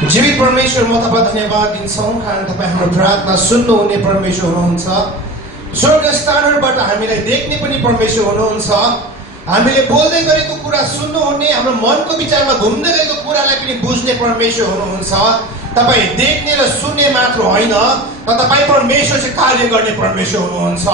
जीवित परमेश्वर म तपाईँ धन्यवाद दिन्छौँ कारण तपाईँ हाम्रो प्रार्थना सुन्नुहुने परमेश्वर हुनुहुन्छ। स्वर्ग स्थानहरूबाट हामीलाई देख्ने पनि परमेश्वर हुनुहुन्छ। हामीले बोल्दै गरेको कुरा सुन्नुहुने, हाम्रो मनको विचारमा घुम्दै गएको कुरालाई पनि बुझ्ने परमेश्वर हुनुहुन्छ। तपाईँ देख्ने र सुन्ने मात्र होइन, तर तपाईँ परमेश्वर चाहिँ कार्य गर्ने परमेश्वर हुनुहुन्छ।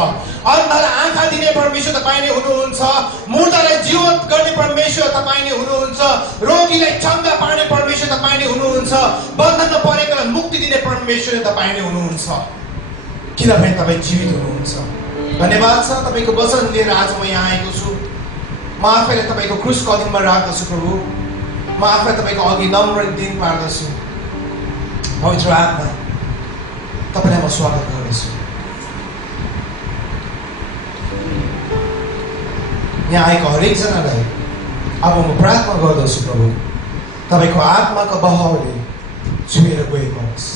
अन्धलाई आँखा दिने परमेश्वर तपाईँ नै हुनुहुन्छ। मुर्दालाई जीवित गर्ने परमेश्वर तपाईँ नै हुनुहुन्छ। रोगीलाई चङ्गा पार्ने परमेश्वर तपाईँ नै हुनुहुन्छ। बन्धनमा परेकोलाई मुक्ति दिने परमेश्वर तपाईँ नै हुनुहुन्छ, किनभने तपाईँ जीवित हुनुहुन्छ। धन्यवाद छ तपाईँको वचन लिएर आज म यहाँ आएको छु। म आफैलाई तपाईँको क्रुसको अधीनमा राख्दछु प्रभु। म आफैलाई तपाईँको अघि नम्र दिन पार्दछु। पवित्र आत्मा, तपाईँलाई म स्वागत गर्दछु। यहाँ आएको हरेकजनालाई अब म प्रार्थना गर्दछु प्रभु, तपाईँको आत्माको बहावले छुएर गएको होस्।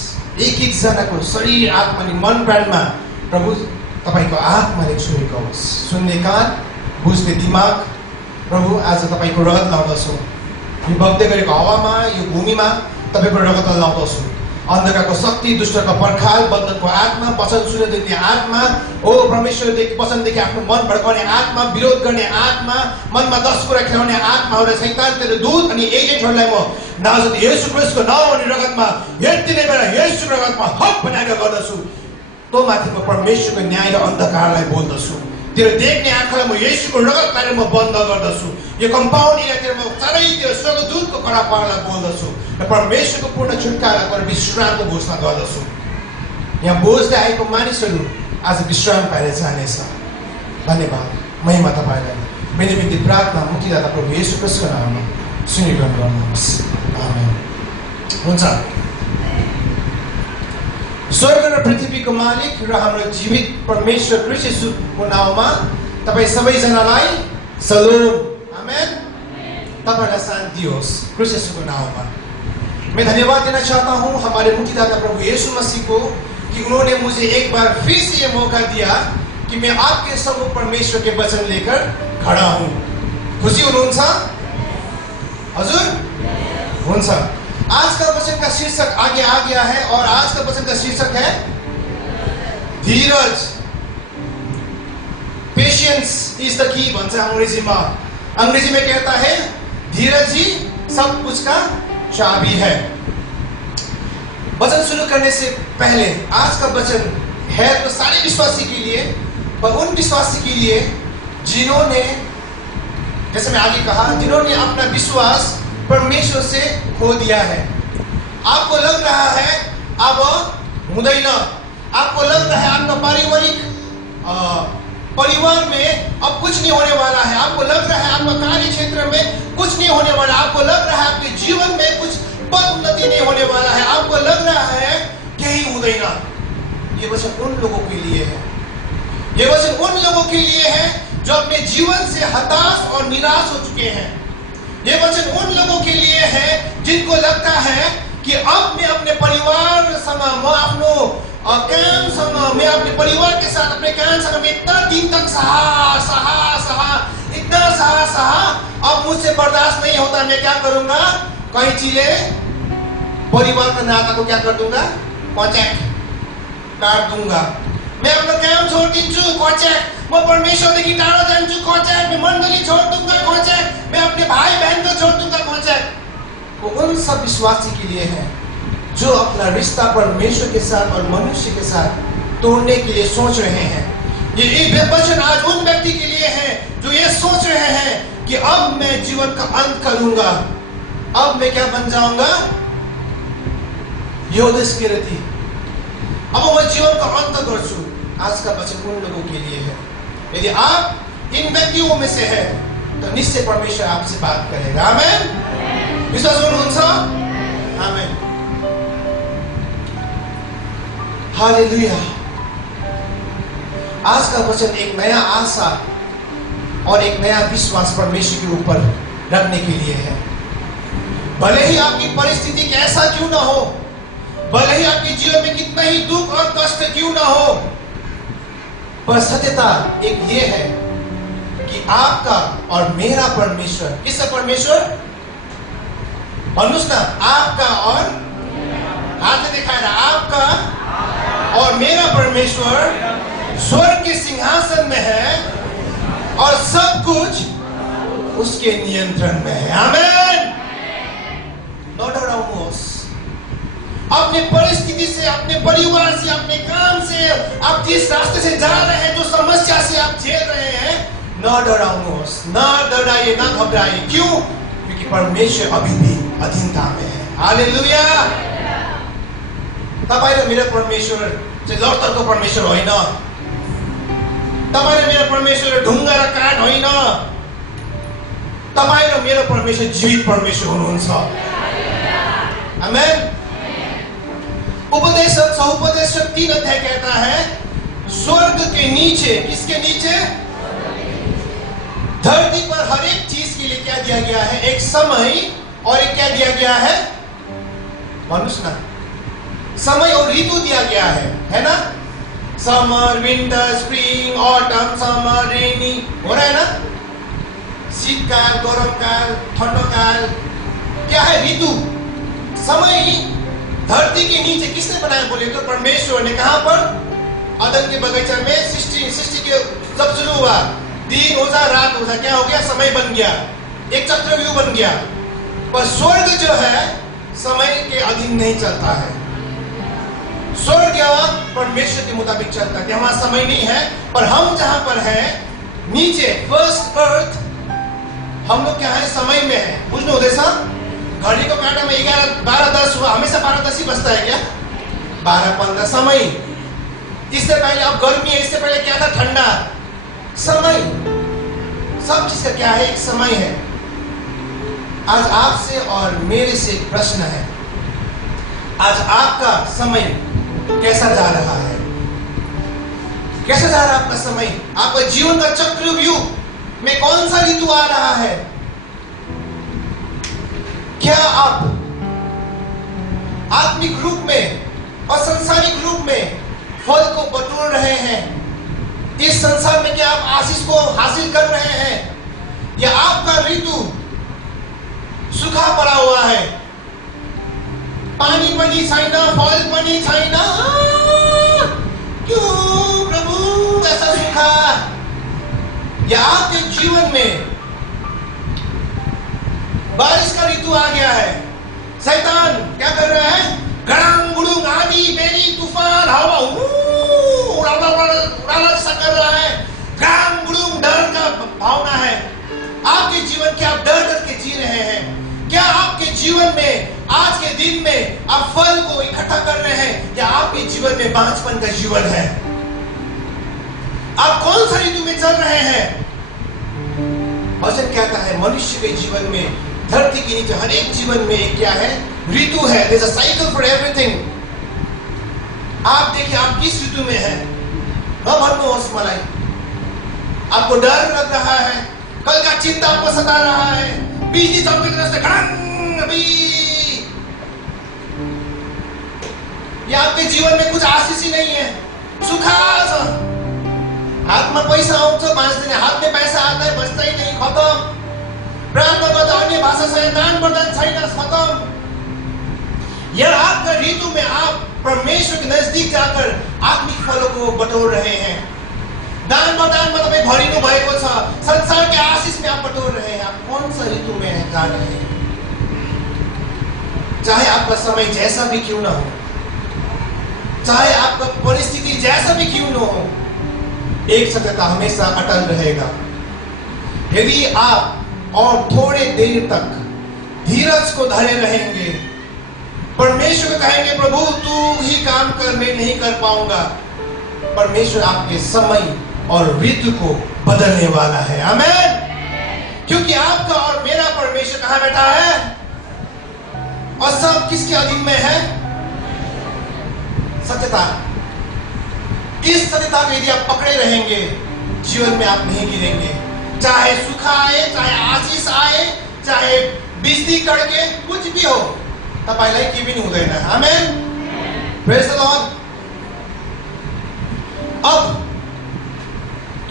एक एकजनाको शरीर, आत्मा अनि मन प्राणमा प्रभु तपाईँको आत्माले छुएको होस्। सुन्ने कान, बुझ्ने दिमाग प्रभु आज तपाईँको रगत लाउँदछु। यो बग्दै गरेको हावामा, यो भूमिमा तपाईँको रगत लाउँदछु। अन्धकारको शक्ति, दुष्टको पर्खाल, बन्धनको आत्मा, वचन सुन्ने आत्मा, ओ परमेश्वरदेखि वचनदेखि आफ्नो मन भड्काउने आत्मा, विरोध गर्ने आत्मा, मनमा 10 कुरा खेलाउने आत्माहरू, शैतानतिर दूत अनि एजेन्टहरूलाई म नाजरेथ येशू ख्रीष्टको नाउँ अनि रगतमा यति नै बेला येशूको रगतमा हक बनाएर गर्दछु। तो माथि म परमेश्वरको न्याय र अन्धकारलाई बोल्दछु। तेरो देख्ने आँखालाई म येशूको रगत लगाएर म बन्द गर्दछु। यो कम्पाउन्ड इलाकातिर म चारैतिर स्वर्गदूतको कडा पारालाई बोल्दछु र परमेश्वरको पूर्ण छुटकारा गरेर विश्रामको घोषणा गर्दछु। यहाँ बोझले आएको मानिसहरू आज विश्राम पाएर जानेछ। धन्यवाद, महिमा तपाईँलाई। मेरो बिन्ती प्रार्थना मुक्तिदाता प्रभु येशू ख्रीष्टको नाममा सुनिग्रहण गर्नुहोस्। आमेन। हुन्छ। स्वर्ग र पृथ्वीको मालिक र हाम्रो जीवित परमेश्वर ख्रीष्ट येशूको नाममा तपाईँ सबैजनालाई सलोम। आमेन। तपाईँलाई शान्ति होस् ख्रीष्ट येशूको नाममा। मैं धन्यवाद देना चाहता हूँ हमारे मुक्तिदाता प्रभु यीशु मसीह को कि उन्होंने मुझे एक बार फिर से ये मौका दिया कि मैं आपके सम्मुख परमेश्वर के वचन लेकर खड़ा हूँ। खुशी हुनुहुन्छ हजुर? हुन्छ। आज का वचन का शीर्षक आगे आ गया है और आज का वचन का शीर्षक है धीरज। पेशेंस इज द की भन्छ अंग्रेजी में। अंग्रेजी में कहता है धीरज ही सब कुछ का चाबी है। वचन शुरू करने से पहले आज का वचन है तो सारे विश्वासी के लिए, पर उन विश्वासी के लिए जिन्होंने, जैसे मैं आगे कहा, जिन्होंने अपना विश्वास परमेश्वर से खो दिया है। आपको लग रहा है अब हुँदैन, आपको लग रहा है आपका पारिवारिक परिवार में अब कुछ नहीं होने वाला है, आपको लग रहा है आपका कार्य क्षेत्र में कुछ नहीं होने वाला, आपको लग रहा है आपके जीवन में कुछ पद उन्नति नहीं होने वाला है, आपको लग रहा है यही हुँदैन। ये वचन उन लोगों के लिए है। ये वचन उन लोगों के लिए है जो अपने जीवन से हताश और निराश हो चुके हैं। ये वचन उन लोगों के लिए है जिनको लगता है कि अब मैं अपने परिवार संग, म आफ्नो काम संग, मैं अपने परिवार के साथ अपने काम संग मैं इतना दिन तक इतना सहा, अब मुझसे बर्दाश्त नहीं होता, मैं क्या करूंगा, कहीं चीले परिवार का नाता को क्या कर दूंगा, कॉन्टैक्ट काट दूंगा। मैं अपना काम छोड़ दीजिए, कॉन्टैक्ट, मैं परमेश्वर देखी टाढो जान्छु, कॉन्टैक्ट, मैं मंडली छोड़ दूंगा, कॉन्टैक्ट, मैं अपने भाई बहन को छोड़ दूंगा, कॉन्टैक्ट। वो उन सब विश्वासी के लिए है जो अपना रिश्ता परमेश्वर के साथ और मनुष्य के साथ तोड़ने के लिए सोच रहे हैं। ये वचन आज उन व्यक्ति के लिए है जो ये सोच रहे हैं कि अब मैं जीवन का अंत करूंगा, अब मैं क्या बन जाऊंगा, योगस्किरति, अब मैं जीवन का अंत गर्छु। आज का वचन उन लोगों के लिए है। यदि आप इन व्यक्तियों में से है तो निश्चय परमेश्वर आपसे बात करेगा। आमेन। विश्वास गर्नुहुन्छ? आमेन। हालेलुया। आज का वचन एक नया आशा और एक नया विश्वास परमेश्वर के ऊपर रखने के लिए है। भले ही आपकी परिस्थिति कैसा क्यों ना हो, भले ही आपके जीवन में कितना ही दुख और कष्ट क्यों ना हो, पर सत्यता एक ये है कि आपका और मेरा परमेश्वर, किसका परमेश्वर? भन्नुस् न, आपका और आपका और मेरा परमेश्वर स्वर्ग के सिंहासन में है और सब कुछ उसके नियंत्रण में है। आमीन। न डराओ। अपने परिस्थिति से, अपने परिवार से, अपने काम से, आप जिस रास्ते से जा रहे हैं, जो समस्या से आप झेल रहे हैं, न डराउनुहोस्, न डराइए, न घबराइए। क्यों? क्योंकि परमेश्वर अभी भी अधीनता में है। हालेलुया। तपाईँ र मेरो परमेश्वर चाहिँ लडतरको परमेश्वर होइन। तपाईँ र मेरो परमेश्वर ढुङ्गा र काठ होइन। तपाईँ र मेरो परमेश्वर जीवित परमेश्वर हुनुहुन्छ। आमेन। उपदेशक 3 अध्याय कहता है, स्वर्ग के नीचे, किसके नीचे? धरती पर हर एक चीज के लिए क्या दिया गया है? एक समय और एक क्या दिया गया है? मनुष्य ना, समय और ऋतु दिया गया है ना? Summer, winter, spring, autumn, summer, rainy, हो रहा है ना? शीतकाल, गर्म काल, ठंडा काल, क्या है? ऋतु, समय। धरती के नीचे किसने बनाया बोले तो परमेश्वर ने। कहां पर? अदन के बगीचा में। सृष्टि के जब शुरू हुआ, दिन हो जा, रात हो जा, क्या हो गया? समय बन गया, एक चक्रव्यूह बन गया। पर स्वर्ग जो है समय के अधीन नहीं चलता है। स्वर्ग परमेश्वर के मुताबिक चलता है। वहां समय नहीं है। पर हम जहां पर है नीचे, फर्स्ट अर्थ, हम लोग क्या है? समय में है। बुझ्नु हुँदैछ? घड़ी को काटा में 11, 12, 10 हुआ, हमेशा 12, 10 ही बजता है क्या? 12, 15 समय। इससे पहले अब गर्मी है, इससे पहले क्या था? ठंडा। समय, सब चीज का क्या है? एक समय है। आज आपसे और मेरे से एक प्रश्न है, आज आपका समय कैसा जा रहा है? कैसा जा रहा है आपका समय? आपका जीवन का चक्रव्यूह में कौन सा ऋतु आ रहा है? क्या आप आत्मिक रूप में और संसारिक रूप में फल को बटोर रहे हैं? इस संसार में क्या आप आशीष को हासिल कर रहे हैं, या आपका ऋतु सूखा पड़ा हुआ है? पानी पनि छैन, फल पनि छैन। क्यों प्रभु ऐसा सूखा? या आपके जीवन में बारिश का ऋतु आ गया है? शैतान क्या कर रहा है? गड़ांग गुड़ुंग, आंधी, बेरी, तूफान, हवा उड़ाना सा कर रहा है। गड़ांग गुड़ुंग, डर का भावना है। आपके जीवन के आप डर करके जी रहे हैं? क्या आपके जीवन में आज के दिन में आप फल को इकट्ठा कर रहे हैं, या आपके जीवन में बांझपन का जीवन है? आप कौन सा ऋतु में चल रहे हैं? वचन कहता है मनुष्य के जीवन में, धरती के नीचे हर एक जीवन में एक क्या है? ऋतु है। There's a cycle for everything. आप देखिए आप किस ऋतु में हैं। भन्नुहोस् मलाई, आपको डर लग रहा है, कल का चिंता आपको सता रहा है, बिजली चमक रहा है, खड़ंग अभी, या आपके जीवन में कुछ आशीष ही नहीं है, सुखा सा, हाथ में पैसा आउँछ, 5 दिन हाथ में पैसा आता है, बचता ही नहीं, खत्म। प्रार्थना गर्दा अन्य भाषा से दान वरदान छैन, खत्म। यह आपका ऋतु में आप परमेश्वर के नजदीक जाकर आत्मिक फलों को बटोर रहे हैं। दान वरदान में तपाईं भरिनु भएको छ, संसार के आशीष में आप बटोर रहे हैं। आप कौन सा ऋतु में जा रहे हैं? चाहे आपका समय जैसा भी क्यों ना हो, चाहे आपका परिस्थिति जैसा भी क्यों ना हो, एक सत्यता हमेशा अटल रहेगा। यदि आप और थोड़े देर तक धीरज को धरे रहेंगे, परमेश्वर कहेंगे प्रभु तू ही काम कर, मैं नहीं कर पाऊंगा, परमेश्वर आपके समय और ऋतु को बदलने वाला है। आमीन। क्योंकि आपका और मेरा परमेश्वर कहां बैठा है? और सब किसके अधीन में है? सत्यता। इस सत्यता को यदि आप पकड़े रहेंगे, जीवन में आप नहीं गिरेंगे। चाहे सुखा आए, चाहे आशीष आए, चाहे बिजली कड़के, कुछ भी हो, तपाईलाई के भी नहीं हुँदैन। आमेन। Praise the lord. अब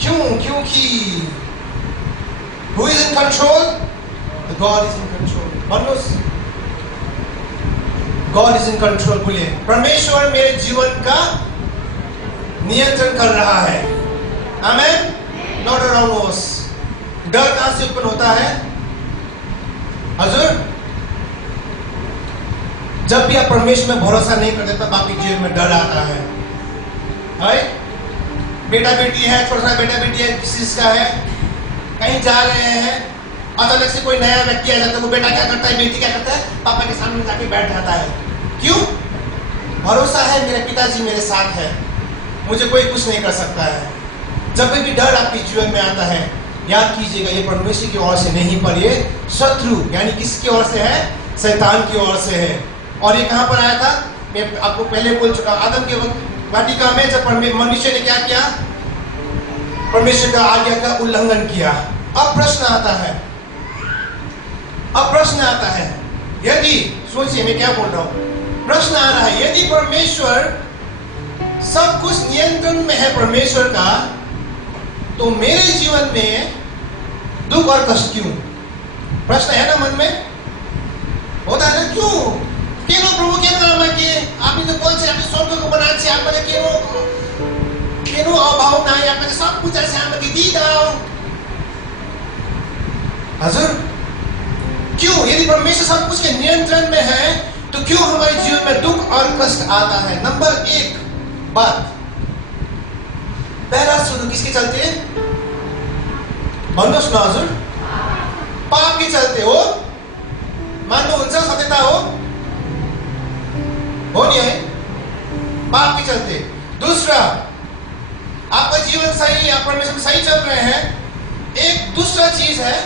क्योंकि who is in control? The God is in control. भन्नुहोस्, गॉड इज इन कंट्रोल। बोलिए, परमेश्वर मेरे जीवन का नियंत्रण कर रहा है। आमेन। Not around us. डर कहां से उत्पन्न होता है? हजूर, जब भी आप परमेश्वर में भरोसा नहीं करते तब आपके जीवन में डर आता है। बेटा बेटी है, छोटा सा बेटा बेटी है, किस चीज का है, कहीं जा रहे हैं, अचानक से कोई नया व्यक्ति आ जाता है, वो बेटा क्या करता है, बेटी क्या करता है, पापा के सामने जाके बैठ जाता है। क्यों? भरोसा है मेरे पिताजी मेरे साथ है, मुझे कोई कुछ नहीं कर सकता है। जब भी डर आपके जीवन में आता है, याद कीजिएगा ये परमेश्वर की ओर से नहीं, पर ये शत्रु यानी किसकी ओर से है? शैतान की ओर से है। और ये कहां पर आया था? मैं आपको पहले बोल चुका, आदम के वाटिका में जब मनुष्य ने क्या किया? परमेश्वर का आज्ञा का उल्लंघन किया। अब प्रश्न आता है, यदि, सोचिए मैं क्या बोल रहा हूं, प्रश्न आ रहा है, यदि परमेश्वर सब कुछ नियंत्रण में है परमेश्वर का, तो मेरे जीवन में दुख और कष्ट क्यों? प्रश्न है ना मन में, होता है ना, क्यों प्रभु केन আমাকে আপনি তো বলছেন আপনি স্বর্গকে বানাচ্ছি, আপনাকে কেন অভাব নাই, আপনাকে সব কিছু আছে, আমাকে দিয়ে দাও। हजूर, क्यों? यदि परमेश्वर सब कुछ के नियंत्रण में है तो क्यों हमारे जीवन में दुख और कष्ट आता है? नंबर 1 बात, पहला सुनो, किसके चलते? भन्नुहोस् न हजुर, पाप के चलते हो? मान्नुहुन्छ सत्यता हो नहीं है? पाप के चलते। दूसरा, आपका जीवन सही, आप परमेश्वर में सही चल रहे हैं। एक दूसरा चीज है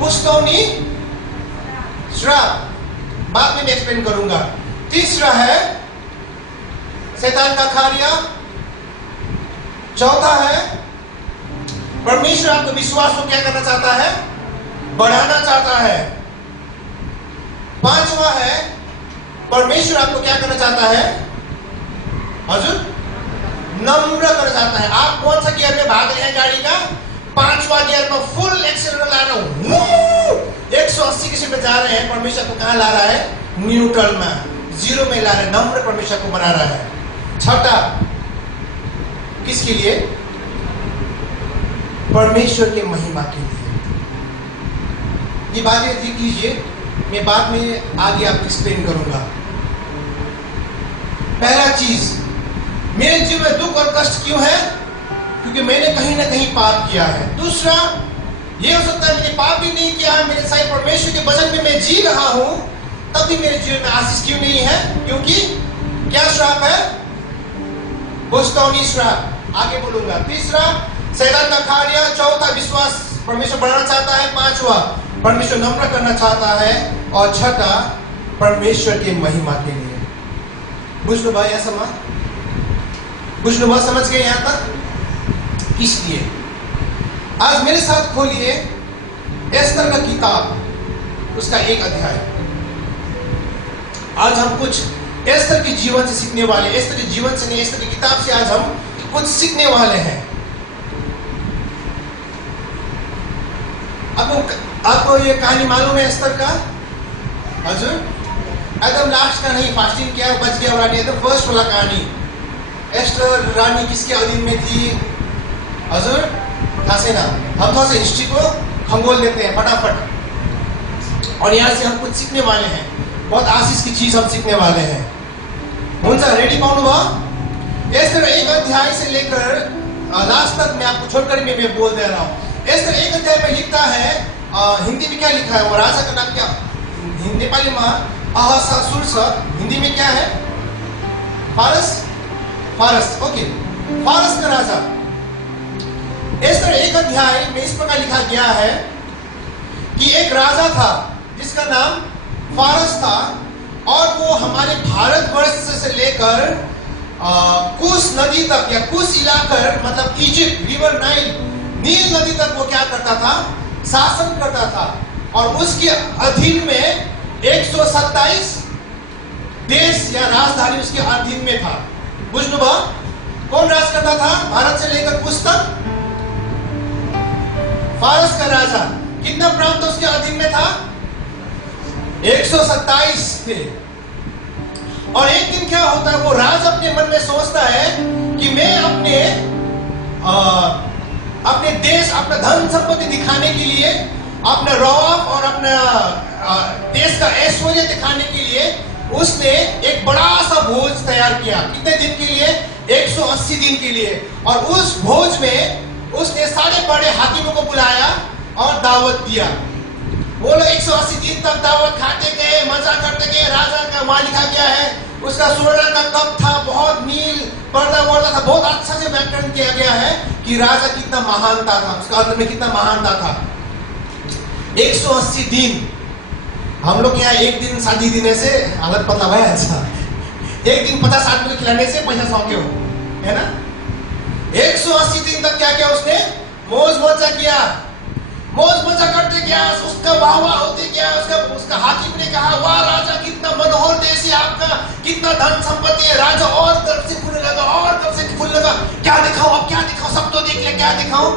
पुस्तौनी श्राप, बाद में एक्सप्लेन करूंगा। तीसरा है शैतान का कार्य। चौथा है परमेश्वर आपको विश्वास को क्या करना चाहता है? बढ़ाना चाहता है। पांचवा है परमेश्वर आपको क्या करना चाहता है? हजूर, नम्र करना चाहता है। आप कौन सा गियर में भाग रहे हैं गाड़ी का? 5वां गियर में फुल एक्सीलरेटर ला रहे हो, 180 की स्पीड में जा रहे हैं, परमेश्वर को कहां ला रहा है? न्यूट्रल में, जीरो में ला रहा है। नम्र परमेश्वर को बना रहा है। छठा, किसके लिए? परमेश्वर के महिमा के लिए। ये बातें देख लीजिए, मैं बाद में आगे आपको एक्सप्लेन करूंगा। पहला चीज, मेरे जीवन में दुख और कष्ट क्यों है? क्योंकि मैंने कहीं ना कहीं पाप किया है। दूसरा, ये हो सकता है मैंने पाप भी नहीं किया, मेरे साथ परमेश्वर के वचन में मैं जी रहा हूं, तब भी मेरे जीवन में आशीष क्यों नहीं है? क्योंकि क्या श्राप है? पुस्तौनी श्राप, आगे बोलूंगा। तीसरा, शैतान का कार्य। चौथा, विश्वास परमेश्वर बढ़ाना चाहता है। पांचवा, परमेश्वर नम्र करना चाहता है। और छठा, परमेश्वर के महिमा के लिए। बुझ लो भाई, ऐसा मत बुझ लो, समझ गए यहां तक? इसलिए आज मेरे साथ खोलिए एस्तर का किताब, उसका 1 अध्याय। आज हम कुछ एस्तर के जीवन से सीखने वाले, एस्तर के जीवन से नहीं, एस्तर की किताब से आज हम कुछ सीखने वाले हैं। आपको ये कहानी मालूम है एस्तर का? हजूर, एकदम लास्ट का नहीं, फास्टिंग किया, बच गया रानी, एकदम फर्स्ट वाला कहानी। एस्तर रानी किसके अधीन में थी? हजूर, था से ना, हम थोड़ा सा हिस्ट्री को खंगोल देते हैं फटाफट, और यहाँ से हम कुछ सीखने वाले हैं। बहुत आशीष की चीज हम सीखने वाले हैं। रेडी पाउनु भयो? एस्तर 1 अध्याय से लेकर लास्ट तक मैं आपको छोड़कर मैं बोल दे रहा हूँ। एस्तर 1 अध्याय में लिखता है, हिंदी में क्या लिखा है? वो राजा का नाम क्या? नेपाली में अहसासुर, हिंदी में क्या है? फारस, ओके, फारस का राजा। एस्तर 1 अध्याय में इस प्रकार लिखा गया है कि एक राजा था जिसका नाम फारस था, और वो हमारे भारतवर्ष से लेकर कुश नदी तक, या कुश इलाका मतलब इजिप्ट, रिवर नाइल, नील नदी तक वो क्या करता था? शासन करता था। और उसके अधीन में 127 देश या राजधानी उसके अधीन में था। बुझ लो बा, कौन राज करता था भारत से लेकर कुश तक? फारस का राजा। कितना प्रांत उसके अधीन में था? 127 थे। और एक दिन क्या होता है, वो राज अपने मन में सोचता है कि मैं अपने देश, अपना धन संपत्ति दिखाने के लिए, अपना रौब और अपना देश का ऐश्वर्य दिखाने के लिए उसने एक बड़ा सा भोज तैयार किया। कितने दिन के लिए? 180 दिन के लिए। और उस भोज में उसने सारे बड़े हाकिमों को बुलाया और दावत दिया। वो लोग 180 दिन तक दावत खाते गए, मजा करते गए। राजा का वहां लिखा गया है, उसका स्वर्ण का कप था, बहुत नील पर्दा वर्दा था, बहुत अच्छा से व्याख्यान किया गया है कि राजा कितना महानता था, उसका अंत में कितना महानता था। 180 दिन। हम लोग यहाँ एक दिन शादी देने से हालत पतला हुआ है। अच्छा, एक दिन 50 आदमी को खिलाने से पैसा सौंके हो, है ना? 180 दिन तक क्या किया उसने? मौज मजा किया, मौज मजा करते गया, उसका वाह वाह होते गया। उसका हाकिम ने कहा, वाह राजा, कितना मनोहर देश है आपका, कितना धन संपत्ति है। राजा और गर्व से फूलने लगा, और गर्व से फूलने लगा। क्या दिखाऊं, अब क्या दिखाऊं, सब तो देख लिया, क्या दिखाऊं?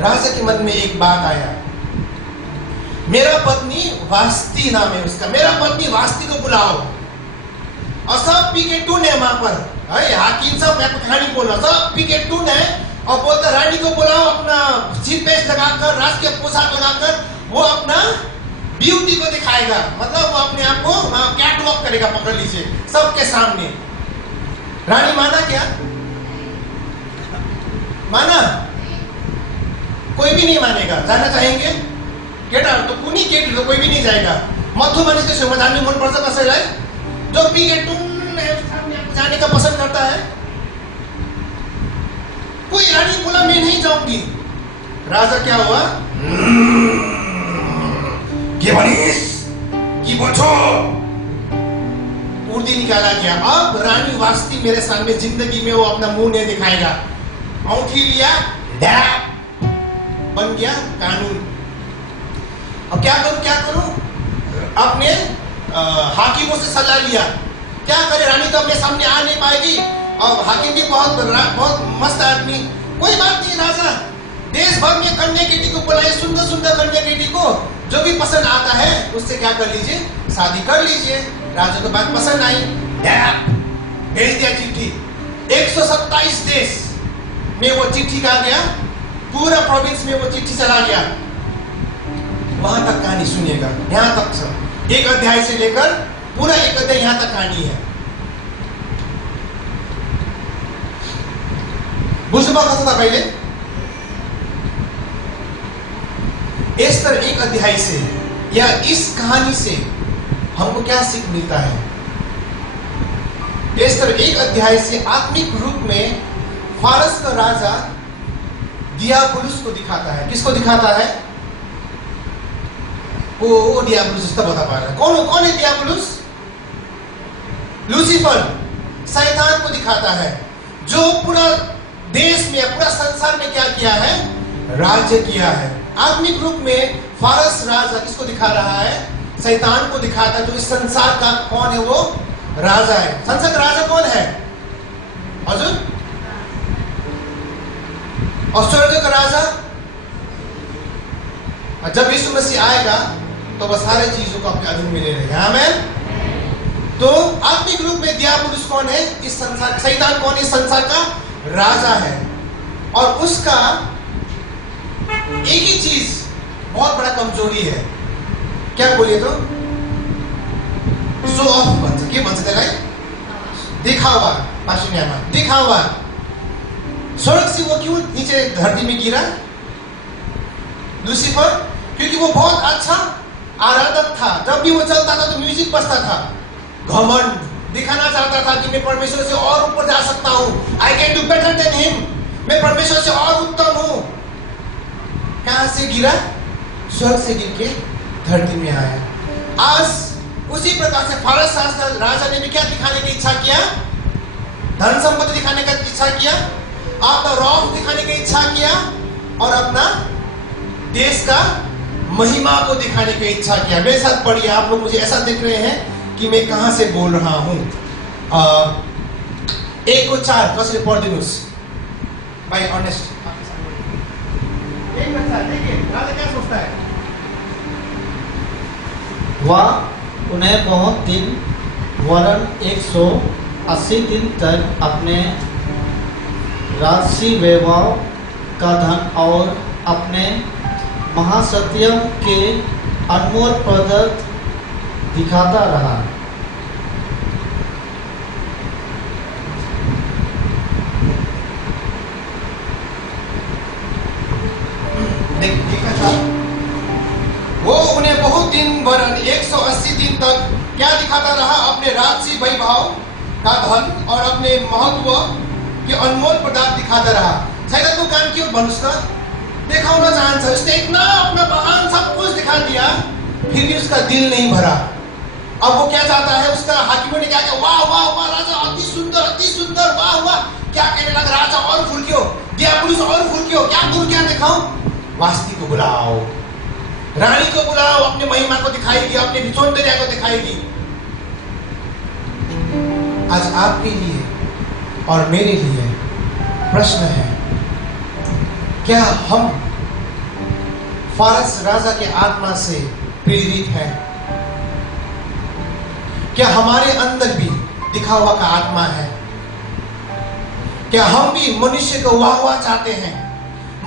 राजा के मन में एक बात आया, मेरा पत्नी वास्ती नाम है उसका, मेरा पत्नी वास्ती को बुलाओ। और सब पी के टून है वहां पर, हाकिम सब, मैं कहानी बोल रहा, सब पी के टून है। और बोलता, रानी को बुलाओ, अपना जीप पेश लगाकर, राष्ट्रीय पोशाक लगाकर वो अपना ब्यूटी को दिखाएगा, मतलब वो अपने आप को कैटवॉक करेगा, पकड़ लीजिए सबके सामने। रानी माना क्या? माना? कोई भी नहीं मानेगा। जाना चाहेंगे? केटा तो कुनी केटी तो कोई भी नहीं जाएगा। मधु मनुष्य से मजानी मन पर्छ कसैलाई जो पी के टुन जाने का पसंद करता है। कोई रानी बोला मैं नहीं जाऊंगी। राजा क्या हुआ? के भनिस की बोछो, उर्दी निकाला गया। अब रानी वास्ती मेरे सामने जिंदगी में वो अपना मुंह नहीं दिखाएगा। औंठी लिया, बन गया कानून। अब क्या करूं? अपने हाकिमों से सलाह लिया, क्या करे? रानी तो अपने सामने आ नहीं पाएगी, और हाकिम भी बहुत मस्त आदमी। कोई बात नहीं राजा, देश भर में कन्या केटी को बुलाए, सुंदर सुंदर कन्या केटी को, जो भी पसंद आता है उससे क्या कर लीजिए, शादी कर लीजिए। राजा को बात पसंद आई, भेज दिया चिट्ठी। 127 देश में वो चिट्ठी का गया, पूरा प्रोविंस में वो चिट्ठी चला गया। वहां तक कहानी सुनिएगा, यहां तक सब, एक अध्याय से लेकर पूरा एक अध्याय यहां तक कहानी है। बुझ्नुभएको छ तपाईले? एस्तर एक अध्याय से या इस कहानी से हमको क्या सीख मिलता है? एस्तर एक अध्याय से आत्मिक रूप में फारस का राजा दियाबुलुस को दिखाता है। किसको दिखाता है? वो दियाबुलुस बता पा रहा है। कौन है दियाबुलुस? लूसीफर, शैतान को दिखाता है, जो पूरा देश में, पूरा संसार में क्या किया है? राज्य किया है। आत्मिक रूप में फारस राजा किसको दिखा रहा है? शैतान को दिखाता है, जो इस संसार का कौन है? वो राजा है। संसार का राजा कौन है? अर्जुन? और स्वर्ग का राजा? जब यीशु मसीह आएगा तो वह सारे चीजों को अपने अधीन में ले लेगा। आमीन। तो आत्मिक रूप में दियाबुलुस कौन है? इस संसार, शैतान कौन है? इस संसार का राजा है। और उसका एक ही चीज बहुत बड़ा कमजोरी है। क्या बोलिए तो? शो ऑफ भन्छ। के भन्छ त्यसलाई? दिखावा। पाशुन्यामा दिखावा। स्वर्ग से वो क्यों नीचे धरती में गिरा? लूसीफर, क्योंकि वो बहुत अच्छा आराधक था। जब भी वो चलता था तो म्यूजिक बजता था। घमंड दिखाना चाहता था कि मैं परमेश्वर से और ऊपर जा सकता हूं। I can do better than him. मैं परमेश्वर से और उत्तम हूं। कहां से गिरा? स्वर्ग से गिर के धरती में आया। आज उसी प्रकार से फारस राजा ने भी क्या दिखाने की इच्छा किया? धन संपत्ति दिखाने का इच्छा किया, अपना रौब दिखाने की इच्छा किया, और अपना देश का महिमा को दिखाने की इच्छा किया। मेरे साथ पढ़िए, आप लोग मुझे ऐसा देख रहे हैं कि मैं कहां से बोल रहा हूं। 1:4 कसरी पढिदिनुस् भाइ अर्नेस्ट। राजा क्या सोचता है? वह उन्हें बहुत दिन वरन 180 दिन तक अपने राजसी वैभव का धन और अपने महासत्यम के अनमोल पदार्थ दिखाता रहा। देखा था वो उन्हें बहुत दिन वरन 180 दिन तक क्या दिखाता रहा? अपने राजसी वैभव का धन और अपने महत्व के अनमोल पदार्थ दिखाता रहा। सायद वो काम क्यों भन्नुस् त देखाउन चाहन्छ, उसने इतना अपना महान सब कुछ दिखा दिया, फिर भी उसका दिल नहीं भरा। अब वो क्या चाहता है? उसका हाकिमों ने क्या कहा, वाह वाह वाह राजा अति सुंदर, वाह वाह, क्या कहने लगा राजा और फुर्कियो, दिया पुरुष और फुर्कियो, क्या दिखाऊं? वास्ती को बुलाओ, रानी को बुलाओ, अपने महिमा को दिखाएगी, अपने सौंदर्य को दिखाएगी। आज आपके लिए और मेरे लिए प्रश्न है, क्या हम फारस राजा के आत्मा से प्रेरित हैं? क्या हमारे अंदर भी दिखावा का आत्मा है? क्या हम भी मनुष्य को वाह वाह चाहते हैं?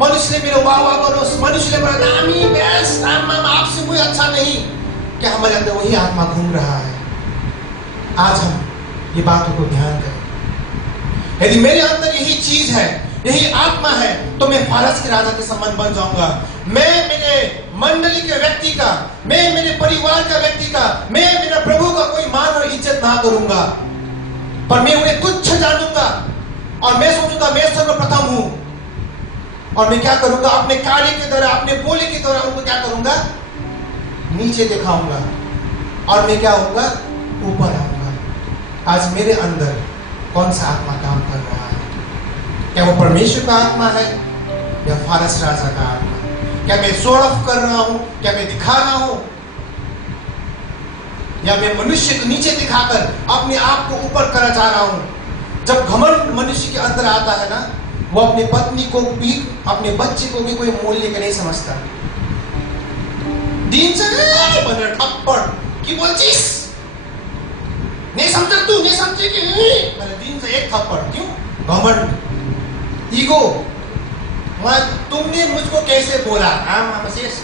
मनुष्य ने मेरा वाह वाह करो, मनुष्य ने मेरा नामी बेस्ट, आपसे कोई अच्छा नहीं। क्या हमारे अंदर वही आत्मा घूम रहा है? आज हम ये बातों को ध्यान करें। यदि मेरे अंदर यही चीज है, यही आत्मा है, तो मैं फारस के राजा के समान बन जाऊंगा। मैं मेरे मंडली के व्यक्ति का, मैं मेरे परिवार का व्यक्ति का, मैं मेरे प्रभु का कोई मान और इज्जत ना करूंगा, पर मैं उन्हें तुच्छ जानूंगा और मैं सोचूंगा मैं सर्वप्रथम हूं। और मैं क्या करूंगा? अपने कार्य के द्वारा, अपने बोली के द्वारा उनको क्या करूंगा? नीचे दिखाऊंगा और मैं क्या होऊंगा? ऊपर आऊंगा। आज मेरे अंदर कौन सा आत्मा काम कर रहा है? क्या वो परमेश्वर का आत्मा है या फारस राजा का आत्मा? क्या मैं शो ऑफ कर रहा हूं? क्या मैं दिखा रहा हूं? या मैं मनुष्य को नीचे दिखाकर अपने आप को ऊपर करा जा रहा हूं? जब घमंड मनुष्य के अंदर आता है ना, वो अपनी पत्नी को भी, अपने बच्चे को भी कोई मूल्य का नहीं समझता। दिन से बना थप्पड़ की बोलचीस नहीं समझ, तू नहीं समझे कि दिन से एक थप्पड़ क्यों? घमंड, ईगो। तुमने मुझको कैसे बोला?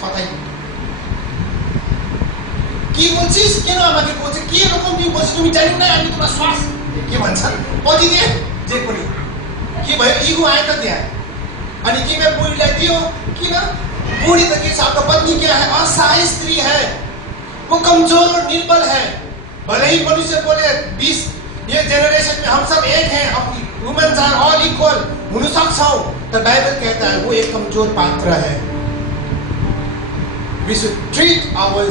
पता ही कि बोलছিস কেন আমাকে বলছে কি রকম তুমি বলছিস? তুমি জানো না আমি তোমার শ্বাস के भन्छन् पति दिए जे पनि के भयो? इगो आयो त त्यहाँ। अनि के मैं बुढीलाई दियो? किन? बुढी त के छ, आपका पत्नी क्या है? असहाय स्त्री है, वो कमजोर और निर्बल है। भले ही मनुष्य बोले 20 ये जेनरेशन में हम सब एक हैं, ह्यूमन्स आर ऑल इक्वल, हुन सक्छौं, तो बाइबल कहता है वो एक कमजोर पात्र है। We should treat our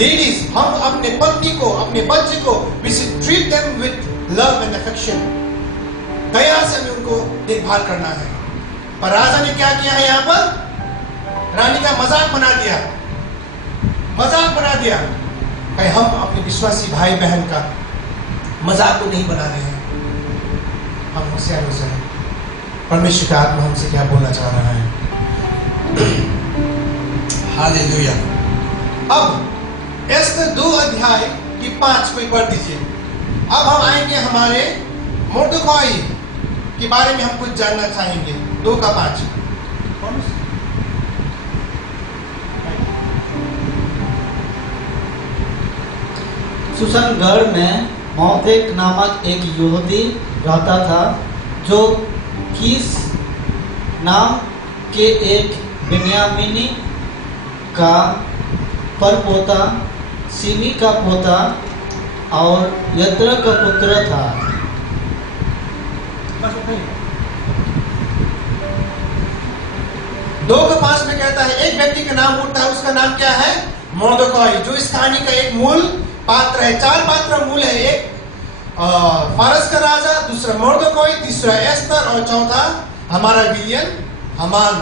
ladies, हम अपने पत्नी को, अपने बच्चे को, we should treat them with love and affection, दया से हमें उनको देखभाल करना है। पर राजा ने क्या किया है? यहाँ पर रानी का मजाक बना दिया, मजाक बना दिया। भाई हम अपने विश्वासी भाई बहन का मजाक को नहीं बना रहे हैं, हम होशियार हो जाए। परमेश्वर का आत्मा हमसे क्या बोलना चाह रहा है? हालेलुया। अब एस्तर 2 अध्याय की 5 को पढ़ दीजिए। अब हम आएंगे हमारे मोर्देखाई के बारे में, हम कुछ जानना चाहेंगे। 2 का 5। सुसनगढ़ में मौतेक नामक एक यहूदी रहता था, जो कीस नाम के एक बिन्यामीनी का परपोता, सिमी का पोता और यत्र का पुत्र था। 2 का 5 में कहता है एक व्यक्ति का नाम उठता है, उसका नाम क्या है? मोर्देखाई, जो इस कहानी का एक मूल पात्र है। 4 पात्र मूल है, एक फारस का राजा, दूसरा मोर्देखाई, तीसरा एस्तर और चौथा हमारा विलियन हमान।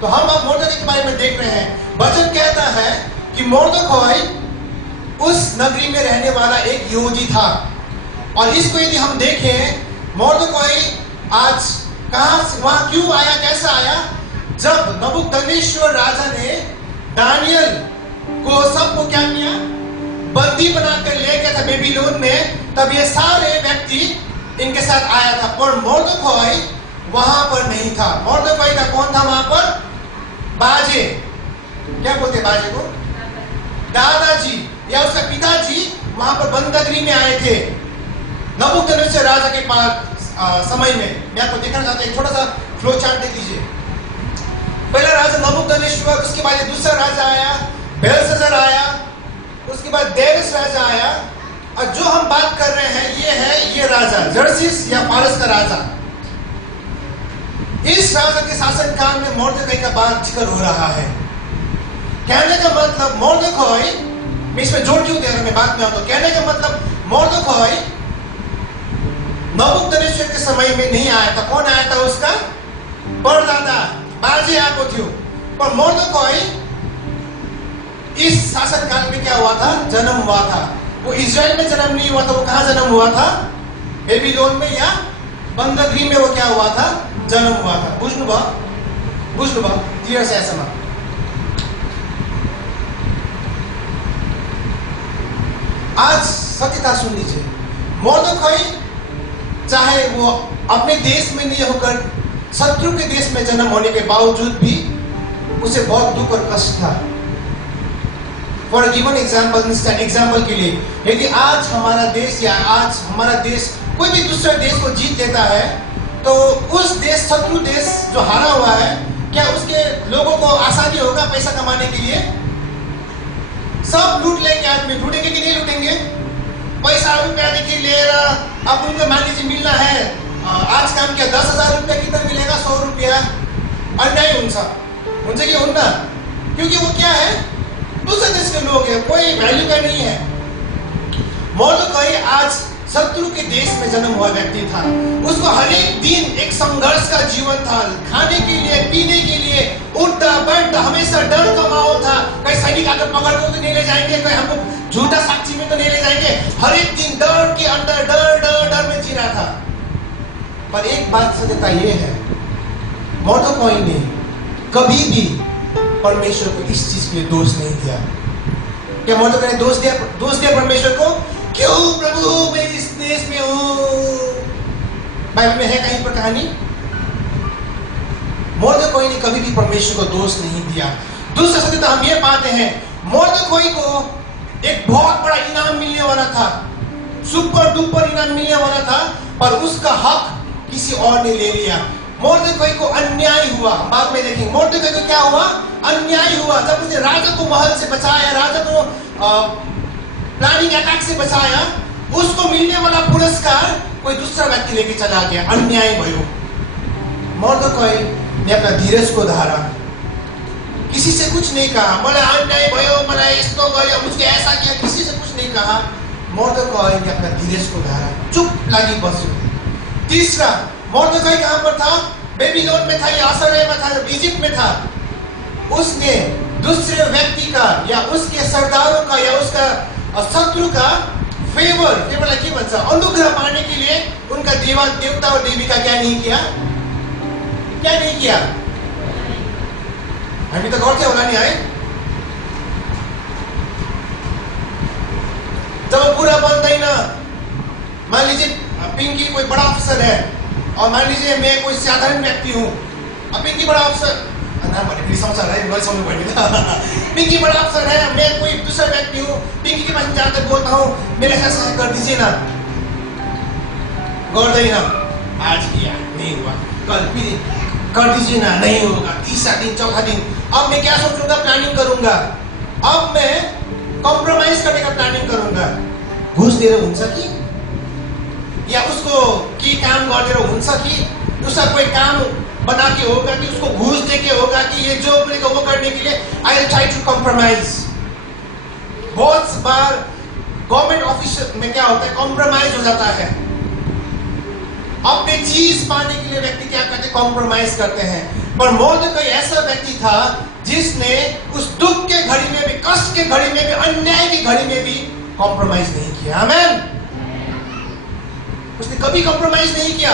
तो हम अब मोर्देखाई के बारे में देख रहे हैं। वचन कहता है कि मोर्देखाई उस नगरी में रहने वाला एक यहूदी था। और इसको यदि हम देखें, मोर्देखाई आज कहां से वहां क्यों आया, कैसा आया? जब नबूकदनेस्सर राजा ने दानियल को सबको क्या किया? बंदी बनाकर ले गया था बेबीलोन में, तब ये सारे व्यक्ति इनके साथ आया था। पर मोर्देखाई वहां पर नहीं था। मोर्देखाई का कौन था वहां पर? बाजे, क्या बोलते बाजे को? दादाजी या उसका पिताजी वहां पर बंदगृह में आए थे नबूकदनेस्सर राजा के पास समय में। मैं आपको दिखाना चाहता हूं, थोड़ा सा फ्लो चार्ट देख लीजिए। पहला राजा नबूकदनेस्सर, उसके बाद दूसरा राजा आया बेलशस्सर आया, उसके बाद दारियस राजा आया, और जो हम बात कर रहे हैं ये है ये राजा जर्सिस या फारस का राजा। इस राजा के शासनकाल में मोर्देखाई का बात जिक्र हो रहा है। कहने का मतलब मोर्देखाई, मैं इसमें जोड़ क्यों दे रहा हूं, मैं बात में आता हूं। कहने का मतलब मोर्देखाई नबूकदनेस्सर के समय में नहीं आया था। कौन आया था? उसका परदादा बाजे आको थियो। पर मोर्देखाई इस शासनकाल में क्या हुआ था? जन्म हुआ था। वो इजराइल में जन्म नहीं हुआ था। वो कहां जन्म हुआ था? बेबीलोन में या बंदगृह में वो क्या हुआ था? जन्म हुआ था। बुझ्नुभयो क्लियर से ऐसा। आज सत्यता सुन लीजिए, मोर्देखाई चाहे वो अपने देश में नहीं होकर शत्रु के देश में जन्म होने के बावजूद भी उसे बहुत दुख और कष्ट था। फॉर गिवन एग्जाम्पल के लिए, यदि आज हमारा देश या आज हमारा देश कोई भी दूसरे देश को जीत लेता है, तो उस देश शत्रु देश जो हारा हुआ है, क्या उसके लोगों को आसानी होगा पैसा कमाने के लिए? सब लूट लेंगे। आदमी लूटेंगे कि नहीं लूटेंगे? पैसा रुपया देखिए ले रहा, अब उनको मान लीजिए मिलना है, आज काम किया 10,000 रुपया कितना मिलेगा? 100 रुपया। अन्याय उनसे कि उनका, क्योंकि वो क्या है? दूसरे देश के लोग हैं, कोई वैल्यू का नहीं है। मोर्देखाई आज शत्रु के देश में जन्म हुआ व्यक्ति था। उसको हर एक दिन एक संघर्ष का जीवन था। खाने के लिए, पीने के लिए, उठता बैठता हमेशा डर का माहौल था। कहीं सैनिक आकर पकड़ को तो नहीं ले जाएंगे, कहीं हमको झूठा साक्षी में तो नहीं ले जाएंगे। हर एक दिन डर के अंदर डर में जी रहा था। पर एक बात सत्यता ये है, मोर्देखाई ने कभी भी परमेश्वर को इस चीज के लिए दोष नहीं दिया। क्या मोर्देखाई ने दोष दिया परमेश्वर को? क्यों प्रभु मैं इस देश में हूं? बाइबल में है कहीं पर कहानी? मोर्देखाई ने कभी भी परमेश्वर को दोष नहीं दिया। दूसरा सत्यता हम ये पाते हैं, मोर्देखाई को एक बहुत बड़ा इनाम मिलने वाला था, सुपर डुपर इनाम मिलने वाला था, पर उसका हक किसी और ने ले लिया। मोर्देखाई को अन्याय हुआ। बाद में देखेंगे मोर्देखाई को क्या हुआ? अन्याय हुआ। जब उसने राजा को महल से बचाया, राजा को प्लानिंग अटैक से बचाया, उसको मिलने वाला पुरस्कार कोई दूसरा व्यक्ति लेके चला गया। अन्याय भयो। मोर्देखाई ने अपना धीरज को धारा, किसी से कुछ नहीं कहा, मला अन्याय भयो, मला यस्तो गयो, मुझे ऐसा किया, किसी से कुछ नहीं कहा। मोर्देखाई ने अपना धीरज को धारा, चुप लागी बस्यो। तीसरा, मोर्देखाई कहां पर था? बेबीलोन में था या असुरिया में था, इजिप्ट में था। उसने दूसरे व्यक्ति का या उसके सरदारों का या उसका शत्रु का फेवर लाइक अनुग्रह पाने के लिए उनका देवता और देवी का क्या नहीं किया? हामी त गर्थ्यौँ होला नि है। जब पूरा बनदैन, मान लीजिए पिंकी कोई बड़ा अफसर है और मान लीजिए मैं कोई साधारण व्यक्ति हूँ, अब पिंकी बड़ा अफसर नाम भने फेरि संसार है, नरिसाउनु पर्ने। पिंकी बड़ा अफसर है, मैं कोई दूसरा व्यक्ति हूँ, पिंकी के पास जाकर बोलता हूँ मेरे साथ सहायता कर दीजिए ना, गर्दैन। आज किया नहीं हुआ, कल फिर कर दीजिए ना, नहीं होगा। तीसरा दिन, चौथा दिन, अब मैं क्या सोचूंगा? प्लानिंग करूंगा। अब मैं कॉम्प्रोमाइज करने का प्लानिंग करूंगा। घुस दिएर हुन्छ कि या उसको की काम गरिदिएर हुन्छ कि दूसरा कोई काम बना के होगा कि उसको घूस दे के होगा कि ये जो बोलेगा वो करने के लिए I will try to compromise. बहुत बार गवर्नमेंट ऑफिस में क्या होता है? कॉम्प्रोमाइज हो जाता है। अपने चीज पाने के लिए व्यक्ति क्या करते हैं? कॉम्प्रोमाइज करते हैं। पर मोर्देखाई ऐसा व्यक्ति था जिसने उस दुख के घड़ी में भी, कष्ट के घड़ी में भी, अन्याय की घड़ी में भी कॉम्प्रोमाइज नहीं किया। आमेन। उसने कभी कॉम्प्रोमाइज नहीं किया।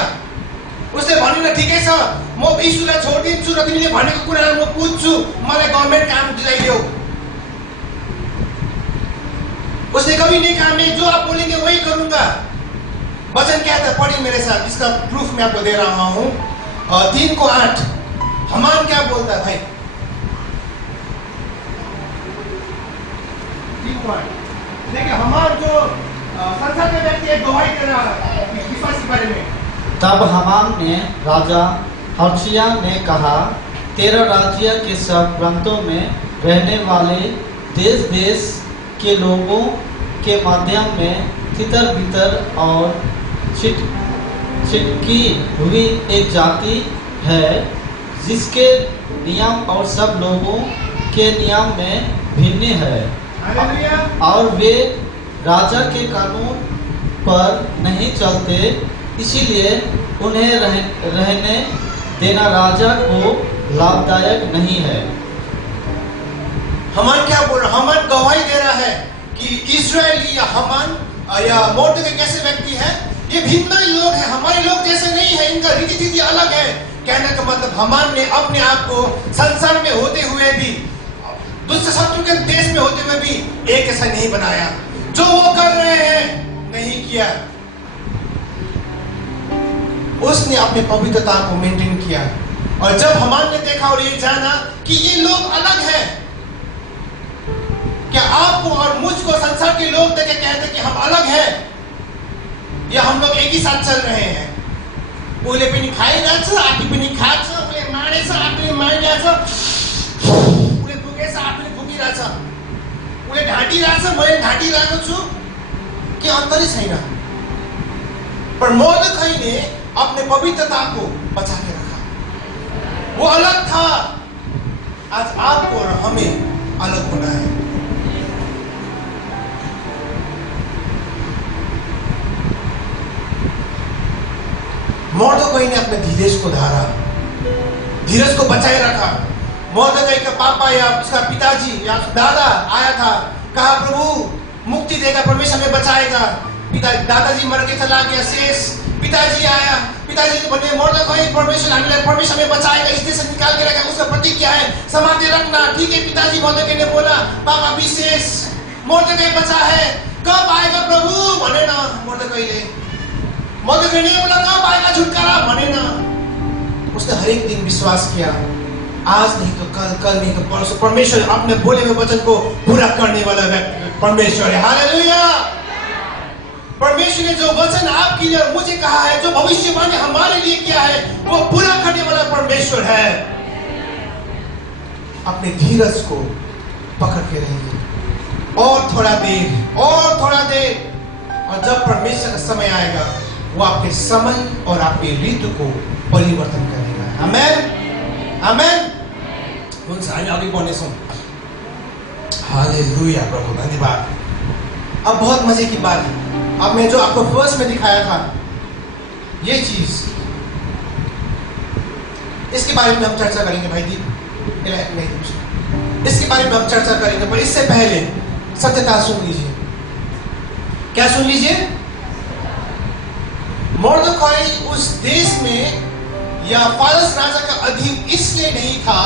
उसले भन्यो ठिकै छ, म यीशुलाई छोडिदिन्छु र तिमीले भनेको कुरालाई म बुझ्छु, मलाई गभर्नमेन्ट काम दिलाइदेऊ। उसने कभी नहीं कहा मैं जो आप बोलेंगे वही करूंगा। वचन क्या था, पढ़िए मेरे साथ, इसका प्रूफ मैं आपको दे रहा हूं। 3:8 हमान क्या बोलता है भाई? 3:8 देखिए, हमान जो संसार के व्यक्ति एक गवाही दे रहा है विश्वास के बारे में। तब हमान ने राजा हर्षिया ने कहा, तेरा राज्य के सब प्रांतों में रहने वाले देश देश के लोगों के माध्यम में तितर बितर और छिटकी हुई एक जाति है, जिसके नियम और सब लोगों के नियम में भिन्न है, और वे राजा के कानून पर नहीं चलते, इसीलिए उन्हें रहने देना राजा को लाभदायक नहीं है। हमान क्या बोल रहा? हमान गवाही दे रहा है कि इस्राएली या हमान या मोर्देकै कैसे व्यक्ति है, ये भिन्न लोग हैं, हमारे लोग जैसे नहीं है, इनका रीति थीति अलग है। कहने का मतलब हमान ने अपने आप को संसार में होते हुए भी, दुष्ट शत्रु के देश में होते हुए भी एक ऐसा नहीं बनाया। जो वो कर रहे हैं नहीं किया, उसने अपने पवित्रता को मेंटेन किया। और जब हमान ने देखा और ये जाना कि ये लोग अलग हैं, क्या आपको और मुझको संसार के लोग देख के कहते कि हम अलग हैं, या हम लोग एक ही साथ चल रहे हैं? उसले पनि खाइरहेछ, आफै पनि खान्छ, उसले माडेछ, आफैले माडिरहेछ, उसले दुखेछ, आफैले दुखिरहेछ, उसले ढाँटिरहेछ, मैले ढाँटिरहेको छु, के अन्तरै छैन। पर मोर्देकै अपने पवित्रता को बचा के रखा। वो अलग था, आज आपको और हमें अलग होना है। मोर्देकै ने अपने धीरज को धारा, धीरज को बचाए रखा। मोर्देकै का पापा या उसका पिताजी या दादा आया था, कहा प्रभु मुक्ति देगा, परमेश्वर हमें बचाएगा। दादाजी मर के चला गया, शेष पिताजी आया, पिताजी ने बोले मोर्देकै परमेश्वर हमें बचाएगा, इस देश से निकाल के रखा, उसका प्रतिज्ञा है, समाधि रखना। ठीक है पिताजी, मोर्देकै ने बोला पापा विशेष मोर्देकै बचा है, कब आएगा प्रभु भने ना मोर्देकैले। मोर्देकै ने बोला कब आएगा छुटकारा भने ना। उसने हर एक दिन विश्वास किया, आज नहीं तो कल, कल नहीं तो परसों। परमेश्वर अपने बोले हुए वचन को पूरा करने वाला परमेश्वर है। हालेलुया। परमेश्वर ने जो वचन आपके लिए और मुझे कहा है, जो भविष्यवाणी हमारे लिए किया है, वो पूरा करने वाला परमेश्वर है। अपने धीरज को पकड़ के रहिए, और थोड़ा देर, और थोड़ा देर, और जब परमेश्वर का समय आएगा, वो आपके समय और आपके ऋतु को परिवर्तन करेगा। आमेन, आमेन। हुन्छ, हामी अघि बढ्नेछौँ। हालेलुया, प्रभु धन्यवाद। अब बहुत मजे की बात है, अब मैं जो आपको फर्स्ट में दिखाया था ये चीज, इसके बारे में हम चर्चा करेंगे भाई दी, इसके बारे में हम चर्चा करेंगे। पर इससे पहले सत्यता सुन लीजिए। क्या सुन लीजिए? मोर्देकै उस देश में या फारस राजा का अधीन इसलिए नहीं था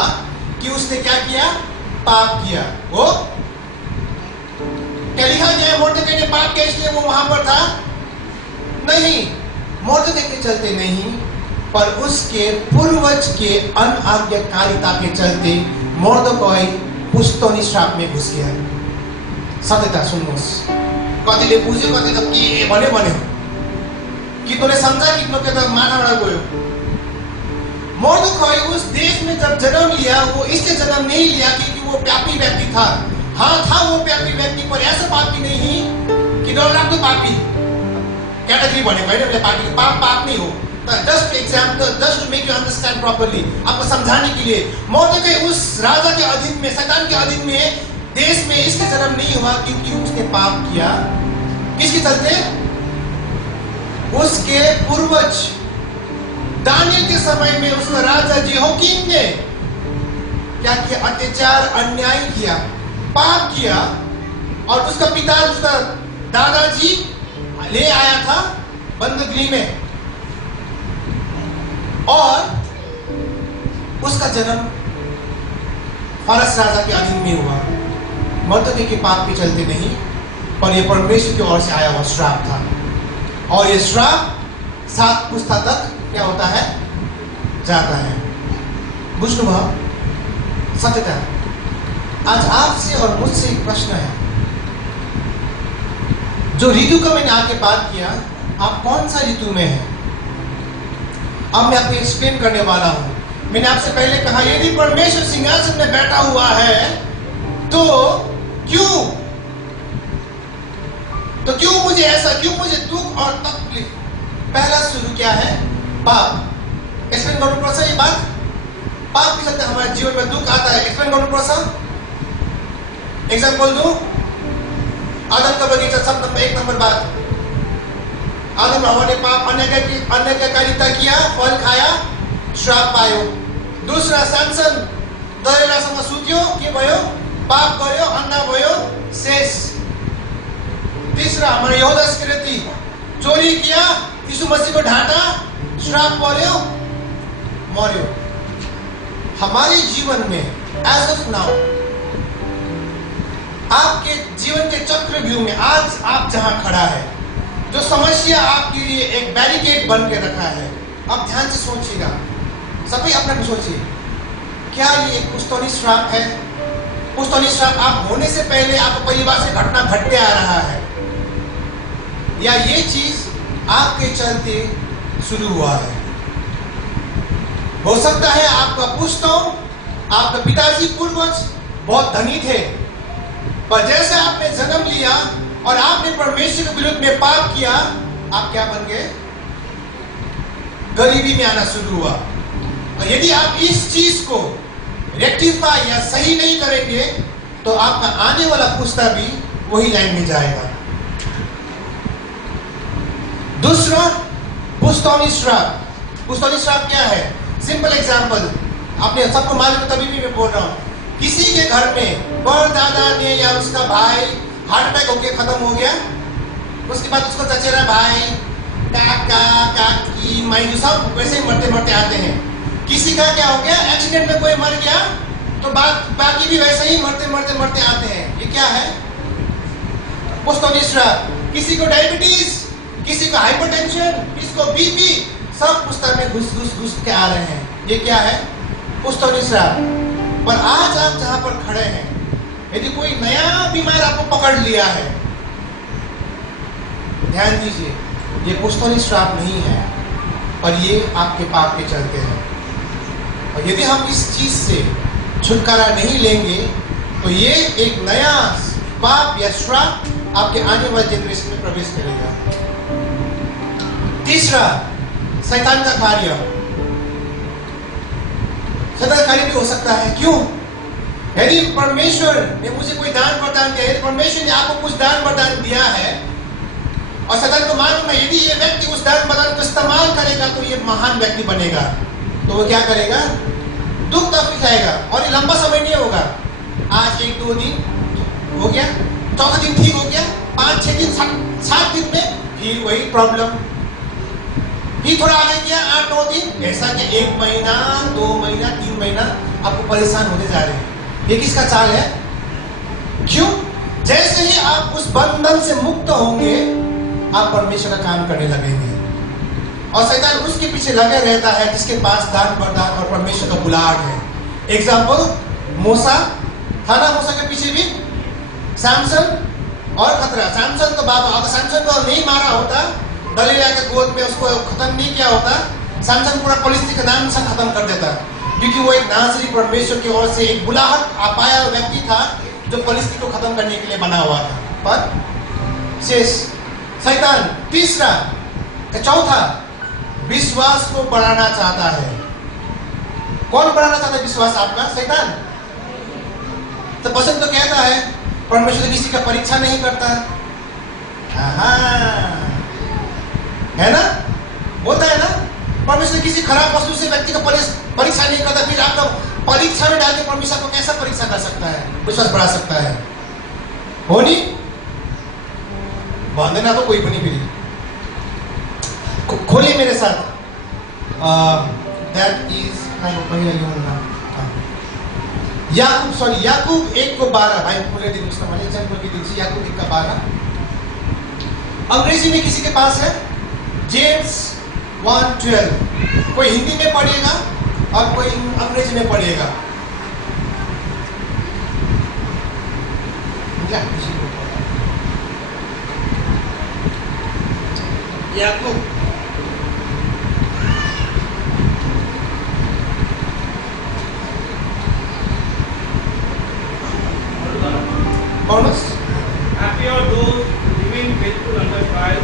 कि उसने क्या किया, पाप किया। वो क्या लिखा गया मोर्देकै ने पाप किया इसलिए वो वहां पर था? नहीं, मोर्देकै के चलते नहीं, पर उसके पूर्वज के अनाज्ञाकारिता के चलते मोर्देकै पुस्तौनी श्राप में घुस गया। सत्यता सुन्नुहोस्, कतिले बुझ्यो, कति त के भन्यो, कितनोले समझा, कितनों के तो माथाबाट गयो। मोर्देकै उस देश में जब जन्म लिया, वो इसलिए जन्म नहीं लिया क्योंकि वो पापी व्यक्ति था। हाँ था वो पापी व्यक्ति, पर ऐसा पापी नहीं कि डरलाग्दो पापी कैटेगरी भनेको हैन। पापी पाप नहीं हो। Just example, just to make you understand properly, आपको समझाने के लिए। मोर्देकै उस राजा के अधीन में, शैतान के अधीन में देश में इसलिए जन्म नहीं हुआ क्योंकि उसने पाप किया। किसके चलते? उसके पूर्वज दानियल के समय में उसका राजा यहोयाकीम ने क्या किया? अत्याचार, अन्याय किया, पाप किया, और उसका पिता, उसका दादाजी ले आया था बंदगृह में, और उसका जन्म फारस राजा के अधीन में हुआ। मोर्देकै के पाप के चलते नहीं, पर ये परमेश्वर की ओर से आया हुआ श्राप था। और ये श्राप 7 पुस्ता तक क्या होता है, जाता है। बुझ्नुभयो? सत्यता। आज आपसे और मुझसे एक प्रश्न है। जो ऋतु का मैंने आके बात किया, आप कौन सा ऋतु में हैं? अब मैं आपको एक्सप्लेन करने वाला हूं। मैंने आपसे पहले कहा, यदि परमेश्वर सिंहासन में बैठा हुआ है तो क्यों मुझे ऐसा, क्यों मुझे दुख और तकलीफ? पहला शुरू क्या है? पाप। एक्सप्लेन करो प्रोसा ये बात। पाप के चलते हमारे जीवन में दुख आता है। एक्सप्लेन करो प्रोसा। एग्जाम्पल दो। आदम का बगीचा, सब नंबर 1 नंबर बात। आदम हवा ने पाप अन्यायकारिता किया, फल खाया, श्राप पायो। दूसरा, सैमसन दरेलासँग सुत्यो, के भयो? पाप गर्यो, अन्ना भयो, शेष। तीसरा, हमारा यहूदा इस्करियोती चोरी किया, यीशु मसीह को ढांटा, श्राप पर्यो, मर्यो। हमारे जीवन में एज ऑफ नाउ, आपके जीवन के चक्रव्यूह में आज आप जहां खड़ा है, जो समस्या आपके लिए एक बैरिकेड बन के रखा है, आप ध्यान से सोचिएगा। सभी अपने को सोचिए, क्या ये एक पुस्तौनी श्राप है? पुस्तौनी श्राप आप होने से पहले आपके परिवार से घटना घटते आ रहा है, या ये चीज आपके चलते शुरू हुआ है? हो सकता है आपका पुस्तौ, आपका पिताजी पूर्वज बहुत धनी थे, पर जैसे आपने जन्म लिया और आपने परमेश्वर के विरुद्ध में पाप किया, आप क्या बन गए? गरीबी में आना शुरू हुआ। और यदि आप इस चीज को रेक्टिफाई या सही नहीं करेंगे तो आपका आने वाला पुस्ता भी वही लाइन में जाएगा। दूसरा, पुस्तौनी श्राप। पुस्तौनी श्राप क्या है? सिंपल एग्जाम्पल, आपने सबको मालूम, तभी भी मैं बोल रहा हूं। किसी के घर में परदादा ने या उसका भाई हार्ट अटैक होकर खत्म हो गया, उसके बाद उसको चचेरा भाई, काका, काकी, माई सब वैसे ही मरते मरते आते हैं। किसी का क्या हो गया, एक्सीडेंट में कोई मर गया, तो बाकी भी वैसे ही मरते मरते मरते आते हैं। ये क्या है? पुस्तौनी श्राप। किसी को डायबिटीज, किसी को हाइपरटेंशन, किसी को बीपी, सब पुस्तक में घुस के आ रहे हैं। ये क्या है? पुस्तौनी श्राप। पर आज आप जहां पर खड़े हैं, यदि कोई नया बीमार आपको पकड़ लिया है, ध्यान दीजिए, ये पुस्तौनी श्राप नहीं है, पर ये आपके पाप के चलते हैं। और यदि हम इस चीज से छुटकारा नहीं लेंगे तो ये एक नया पाप या श्राप आपके आने वाले जनरेशन में प्रवेश करेगा। तीसरा, शैतान का कार्य। शैतान का कार्य भी हो सकता है। क्यों? यदि परमेश्वर ने मुझे कोई दान वरदान दिया, यदि परमेश्वर ने आपको कुछ दान वरदान दिया है और शैतान को मालूम है यदि ये व्यक्ति उस दान वरदान को इस्तेमाल करेगा तो ये महान व्यक्ति बनेगा, तो वो क्या करेगा? दुख तकलीफ आएगा। और ये लंबा समय नहीं होगा, आज 1-2 दिन हो गया, चौथा दिन ठीक हो गया, 5-6 दिन, 7 दिन में फिर वही प्रॉब्लम, फिर थोड़ा आगे गया 8-9 दिन, ऐसा कि 1 महीना, 2 महीना, 3 महीना आपको परेशान होते जा रहे हैं। ये किसका चाल है? क्यों? जैसे ही आप उस बंधन से मुक्त होंगे, आप परमेश्वर का काम करने लगेंगे। और शैतान उसके पीछे लगे रहता है जिसके पास दान वरदान और परमेश्वर का बुलाहट है। एग्जाम्पल, मूसा था ना, मूसा के पीछे भी सैमसन और खतरा। सैमसन तो बाबा, अगर सैमसन को नहीं मारा होता, दलीला के गोद में उसको खत्म नहीं किया होता, सैमसन पूरा पलिस्ती का नाम से खत्म कर देता, क्योंकि वो एक नाज़री परमेश्वर की ओर से एक बुलाहट पाया व्यक्ति था जो पलिस्ती को खत्म करने के लिए बना हुआ था। पर शेष शैतान। तीसरा, चौथा, विश्वास को बढ़ाना चाहता है। कौन बढ़ाना चाहता है विश्वास आपका? शैतान। तो पसंद तो कहता है परमेश्वर किसी का परीक्षा नहीं करता है ना, होता है ना। परमेश्वर किसी खराब वस्तु से व्यक्ति का परीक्षा नहीं करता, फिर आपका परीक्षा में डाल के परमेश्वर को कैसा परीक्षा कर सकता है, विश्वास बढ़ा सकता है? हो नहीं बांधना तो कोई बनी फिर खोलिए मेरे साथ। दैट इज याकूब 1:12। भाई पूरे दिन उसका एग्जाम्पल की दीजिए। याकूब 1:12। अंग्रेजी में किसी के पास है? जेम्स 1:12। कोई हिंदी में पढ़िएगा और कोई अंग्रेजी में पढ़िएगा। याकूब Happy are those who remain faithful under trial,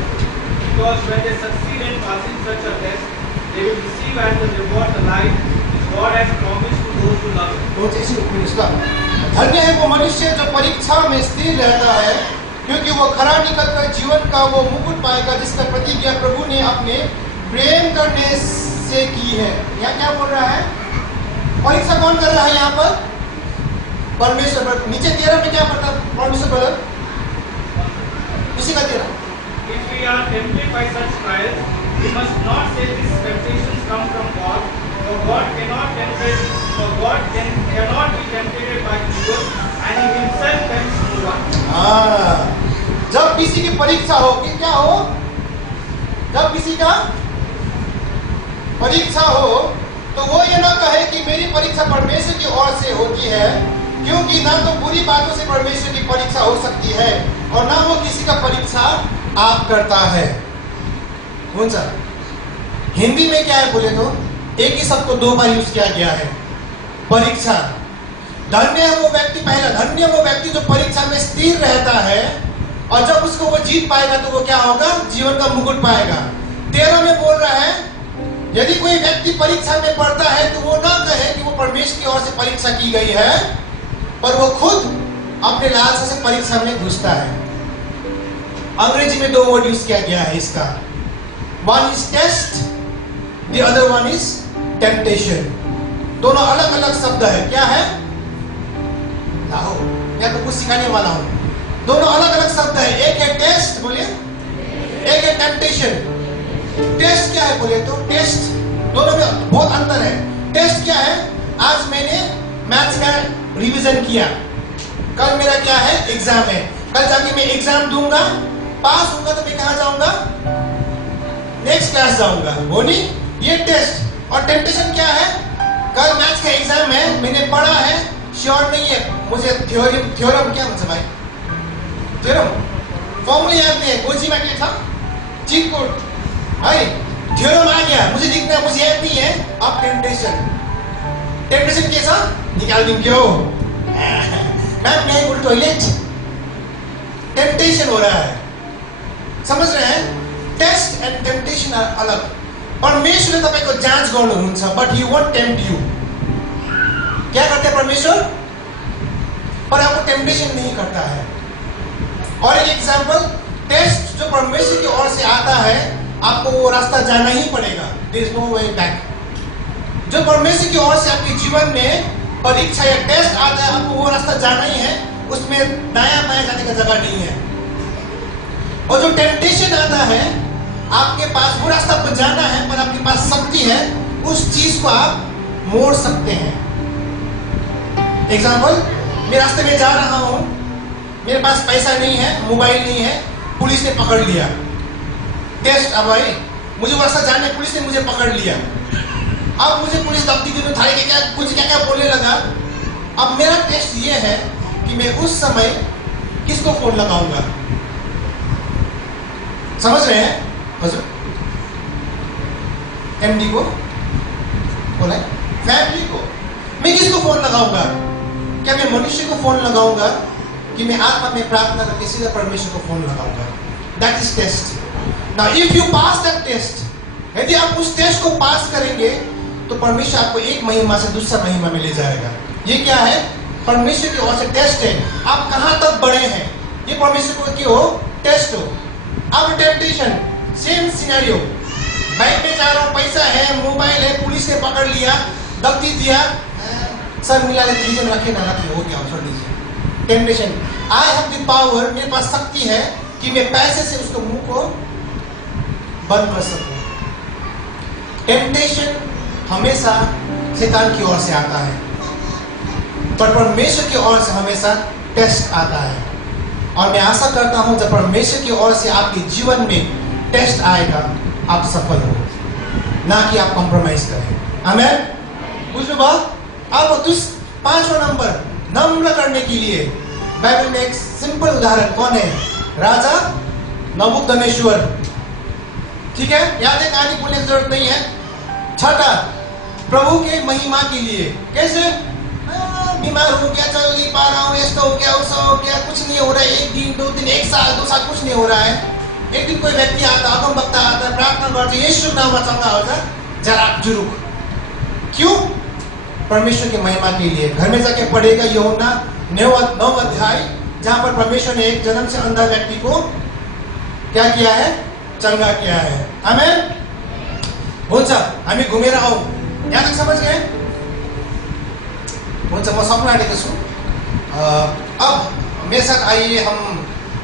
because when they succeed in passing such a test, they will receive as the reward the life which God has promised to those who love Him. धन्य है वो मनुष्य जो परीक्षा में स्थिर रहता है, क्योंकि वो खरा निकलकर जीवन का वो मुकुट पाएगा जिसका प्रतिज्ञा प्रभु ने अपने प्रेम करने से की है। यहाँ क्या बोल रहा है? परीक्षा कौन कर रहा है यहाँ पर? परमेश्वर। नीचे 13 में क्या पढ़ता परमेश्वर बोला? इसी का 13। If we are tempted by such trials, we must not say these temptations come from God, for God cannot be tempted by evil, and He Himself tempts no one. जब किसी की परीक्षा हो, कि क्या हो? जब किसी का परीक्षा हो, तो वो ये ना कहे कि मेरी परीक्षा परमेश्वर की ओर से होती है, क्योंकि ना तो बुरी बातों से परमेश्वर की परीक्षा हो सकती है और ना वो किसी का परीक्षा आप करता है। कौन सा? हिंदी में क्या है बोले तो? एक ही शब्द को 2 बार यूज किया गया है, परीक्षा। धन्य है वो व्यक्ति, पहला धन्य वो व्यक्ति जो परीक्षा में स्थिर रहता है, और जब उसको वो जीत पाएगा तो वो क्या होगा? जीवन का मुकुट पाएगा। 13 में बोल रहा है यदि कोई व्यक्ति परीक्षा में पढ़ता है तो वो ना कहे कि वो परमेश्वर की ओर से परीक्षा की गई है, पर वो खुद अपने लालसा से परीक्षा में घुसता है। अंग्रेजी में 2 वर्ड यूज किया गया है इसका। One is test, the other one is temptation. दोनों अलग अलग शब्द है। क्या है? लाओ, मैं आपको कुछ सिखाने वाला हूं। दोनों अलग अलग शब्द है। एक है टेस्ट, बोलिए, एक है टेम्पटेशन। टेस्ट क्या है बोले तो? टेस्ट, दोनों में बहुत अंतर है। टेस्ट क्या है? आज मैंने मैथ्स का रिवीजन किया, कल मेरा क्या है? एग्जाम है। कल जाके मैं एग्जाम दूंगा, पास होगा तो मैं कहां जाऊंगा? नेक्स्ट क्लास जाऊंगा। वो नहीं, ये टेस्ट। और टेम्पटेशन क्या है? कल मैथ्स का एग्जाम है, मैंने पढ़ा है, श्योर नहीं है, मुझे थ्योरम क्या मतलब भाई? थ्योरम फॉर्मूला याद नहीं है, गोजी में क्या था? चीट कोड भाई, थ्योरम आ गया, मुझे दिखना, मुझे याद नहीं है। अब टेम्पटेशन, टेम्पटेशन कैसा? निकाल दूं क्यों? मैम मैं बोल टॉयलेट। टेम्पटेशन हो रहा है, समझ रहे हैं? टेस्ट एंड टेम्पटेशन अलग। परमेश्वरले तपाईको जाँच गर्नुहुन्छ, but he won't tempt you. क्या करते हैं परमेश्वर? पर आपको टेम्पटेशन नहीं करता है। और एक एग्जांपल, टेस्ट जो परमेश्वर की ओर से आता है, आपको वो रास्ता जाना ही पड़ेगा। There is no way back. जो परमेश्वर की ओर से आपके जीवन में परीक्षा या टेस्ट आता है, आपको वो रास्ता जाना ही है, उसमें दाया बाया जाने का जगह नहीं है। और जो टेम्पटेशन आता है, आपके पास वो रास्ता पर जाना है, पर आपके पास शक्ति है, उस चीज को आप मोड़ सकते हैं। एग्जाम्पल, मैं रास्ते में जा रहा हूं, मेरे पास पैसा नहीं है, मोबाइल नहीं है, पुलिस ने पकड़ लिया। टेस्ट, अब भाई मुझे वो रास्ता जाना है, पुलिस ने मुझे पकड़ लिया। अब मुझे पुलिस दफ्ती दिनों थाने के क्या बोलने लगा। अब मेरा टेस्ट ये है कि मैं उस समय किसको फोन लगाऊंगा? समझ रहे हैं? एमडी को बोला, फैमिली को। मैं किसको फोन लगाऊंगा? क्या मैं मनुष्य को फोन लगाऊंगा कि मैं आत्मा में प्रार्थना करके सीधा परमेश्वर को फोन लगाऊंगा? That is test. Now if you pass that test, यदि आप उस टेस्ट को पास करेंगे तो परमेश्वर आपको एक महिमा से दूसरा महिमा में ले जाएगा। ये क्या है? परमेश्वर की ओर से टेस्ट है। आप कहां तक बढ़े हैं, ये परमेश्वर को क्यों हो? टेस्ट हो। अब टेम्पटेशन, सेम सिनेरियो। बाइक में जा रहा हूं, पैसा है, मोबाइल है, पुलिस ने पकड़ लिया, दफ्ती दिया, सर मिला लीजिए, रखे ना रखे, हो गया, छोड़ दीजिए। Temptation, I have the power, मेरे पास शक्ति है कि मैं पैसे से उसको मुंह को बंद कर सकूं। टेम्पटेशन हमेशा शैतान की ओर से आता है, पर परमेश्वर की ओर से हमेशा टेस्ट आता है। और मैं आशा करता हूं जब परमेश्वर की ओर से आपके जीवन में टेस्ट आएगा, आप सफल हो, ना कि आप कॉम्प्रोमाइज करें। आमेन। बुझ लो बात। अब पांचवा नंबर, नम्र करने के लिए बाइबल में एक सिंपल उदाहरण कौन है? राजा नबूकदनेस्वर। ठीक है, याद है, कहानी बोलने की जरूरत नहीं है। छठा, प्रभु के महिमा के लिए। कैसे? बीमार हो गया, चल नहीं पा रहा हूँ, ऐसा हो गया, वैसा हो गया, कुछ नहीं हो रहा है, 1 दिन 2 दिन 1 साल 2 साल कुछ नहीं हो रहा है। एक दिन कोई व्यक्ति आता, अगमवक्ता आता, प्रार्थना करते, यीशु नाम में चंगा हो जा, जरा जुरुक। क्यों? परमेश्वर की महिमा के लिए। घर में जाके पढ़ेगा यूहन्ना 9 अध्याय, जहां पर परमेश्वर ने एक जन्म से अंधा व्यक्ति को क्या किया है? चंगा किया है। आमेन। हुन्छ, हामी घुमेर आऊ। यहाँ तक समझ गए? हुन्छ, म सक्न आँटेको छु। अब मेरे साथ आइए, हम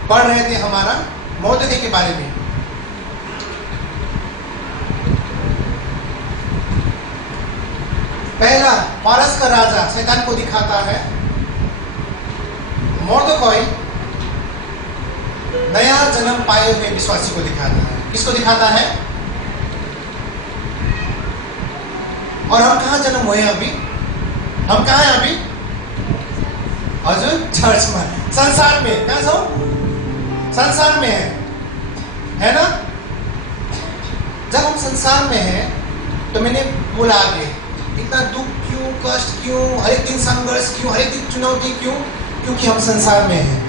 पढ़ रहे थे हमारा मौदूदी के बारे में। पहला, फारस का राजा शैतान को दिखाता है। मोर्दोकॉय नया जन्म पाए हुए विश्वासी को दिखाता है। किसको दिखाता है? और हम कहाँ जन्म हुए अभी? हम कहाँ हैं अभी? हजुर, चर्च में, संसार में। कहाँ छौ? संसार में है ना? जब हम संसार में हैं तो मैंने बोला आगे, इतना दुख क्यों, कष्ट क्यों, हर एक दिन संघर्ष क्यों, हर एक दिन चुनौती क्यों? क्योंकि हम संसार में हैं।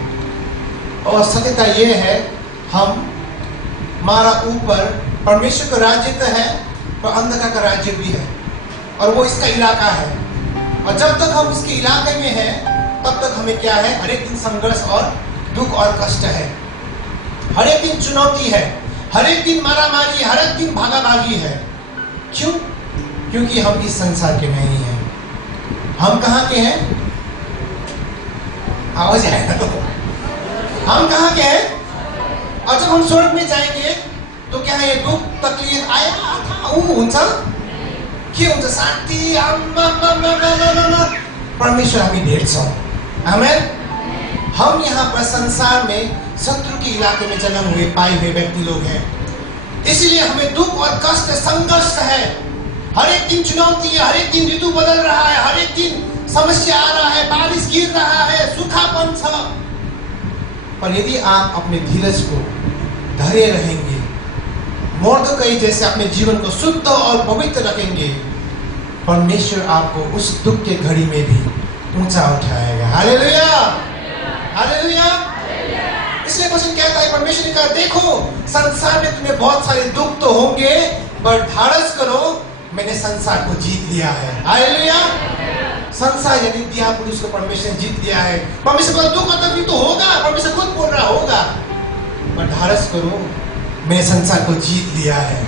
और सत्यता ये है, हमारा ऊपर परमेश्वर का राज्य तो है, पर अंधकार का राज्य भी है, और वो इसका इलाका है। और जब तक हम इसके इलाके में हैं, तब तक हमें क्या है? हर एक दिन संघर्ष और दुख और कष्ट है, हर एक दिन चुनौती है, हर एक दिन मारामारी, हर एक दिन भागाभागी है। क्यों? क्योंकि हम इस संसार के नहीं हैं। हम कहाँ के हैं? आवाज आएगा तो हम कहाँ के हैं? और जब हम स्वर्ग में जाएंगे तो क्या है? ये दुख तकलीफ आया था, हुन्छ के हुन्छ? शान्ति, परमेश्वर हामी भेट्छौँ। आमेन। हम यहाँ पर संसार में शत्रु के इलाके में जन्म हुए पाए हुए व्यक्ति लोग हैं, इसलिए हमें दुख और कष्ट, संघर्ष है, हर एक दिन चुनौती है, हर एक दिन ऋतु बदल रहा है, हर एक दिन समस्या आ रहा है, बारिश गिर रहा है, सूखापन छ। पर यदि आप अपने धीरज को धरे रहेंगे, मोर्दोकई जैसे अपने जीवन को शुद्ध और पवित्र रखेंगे, परमेश्वर आपको उस दुख के घड़ी में भी ऊंचा उठाएगा। Hallelujah, hallelujah. इसलिए वचन कहता है, परमेश्वर ने कहा, देखो संसार में तुम्हें बहुत सारे दुख तो होंगे, पर धारस करो, मैंने संसार को जीत लिया है। हालेलुया। संसार यानी दिया पुरुष को परमेश्वर ने जीत लिया है। परमेश्वर का दुख और तकलीफ तो होगा, परमेश्वर खुद बोल रहा होगा, पर धारस करो, मैंने संसार को जीत लिया है।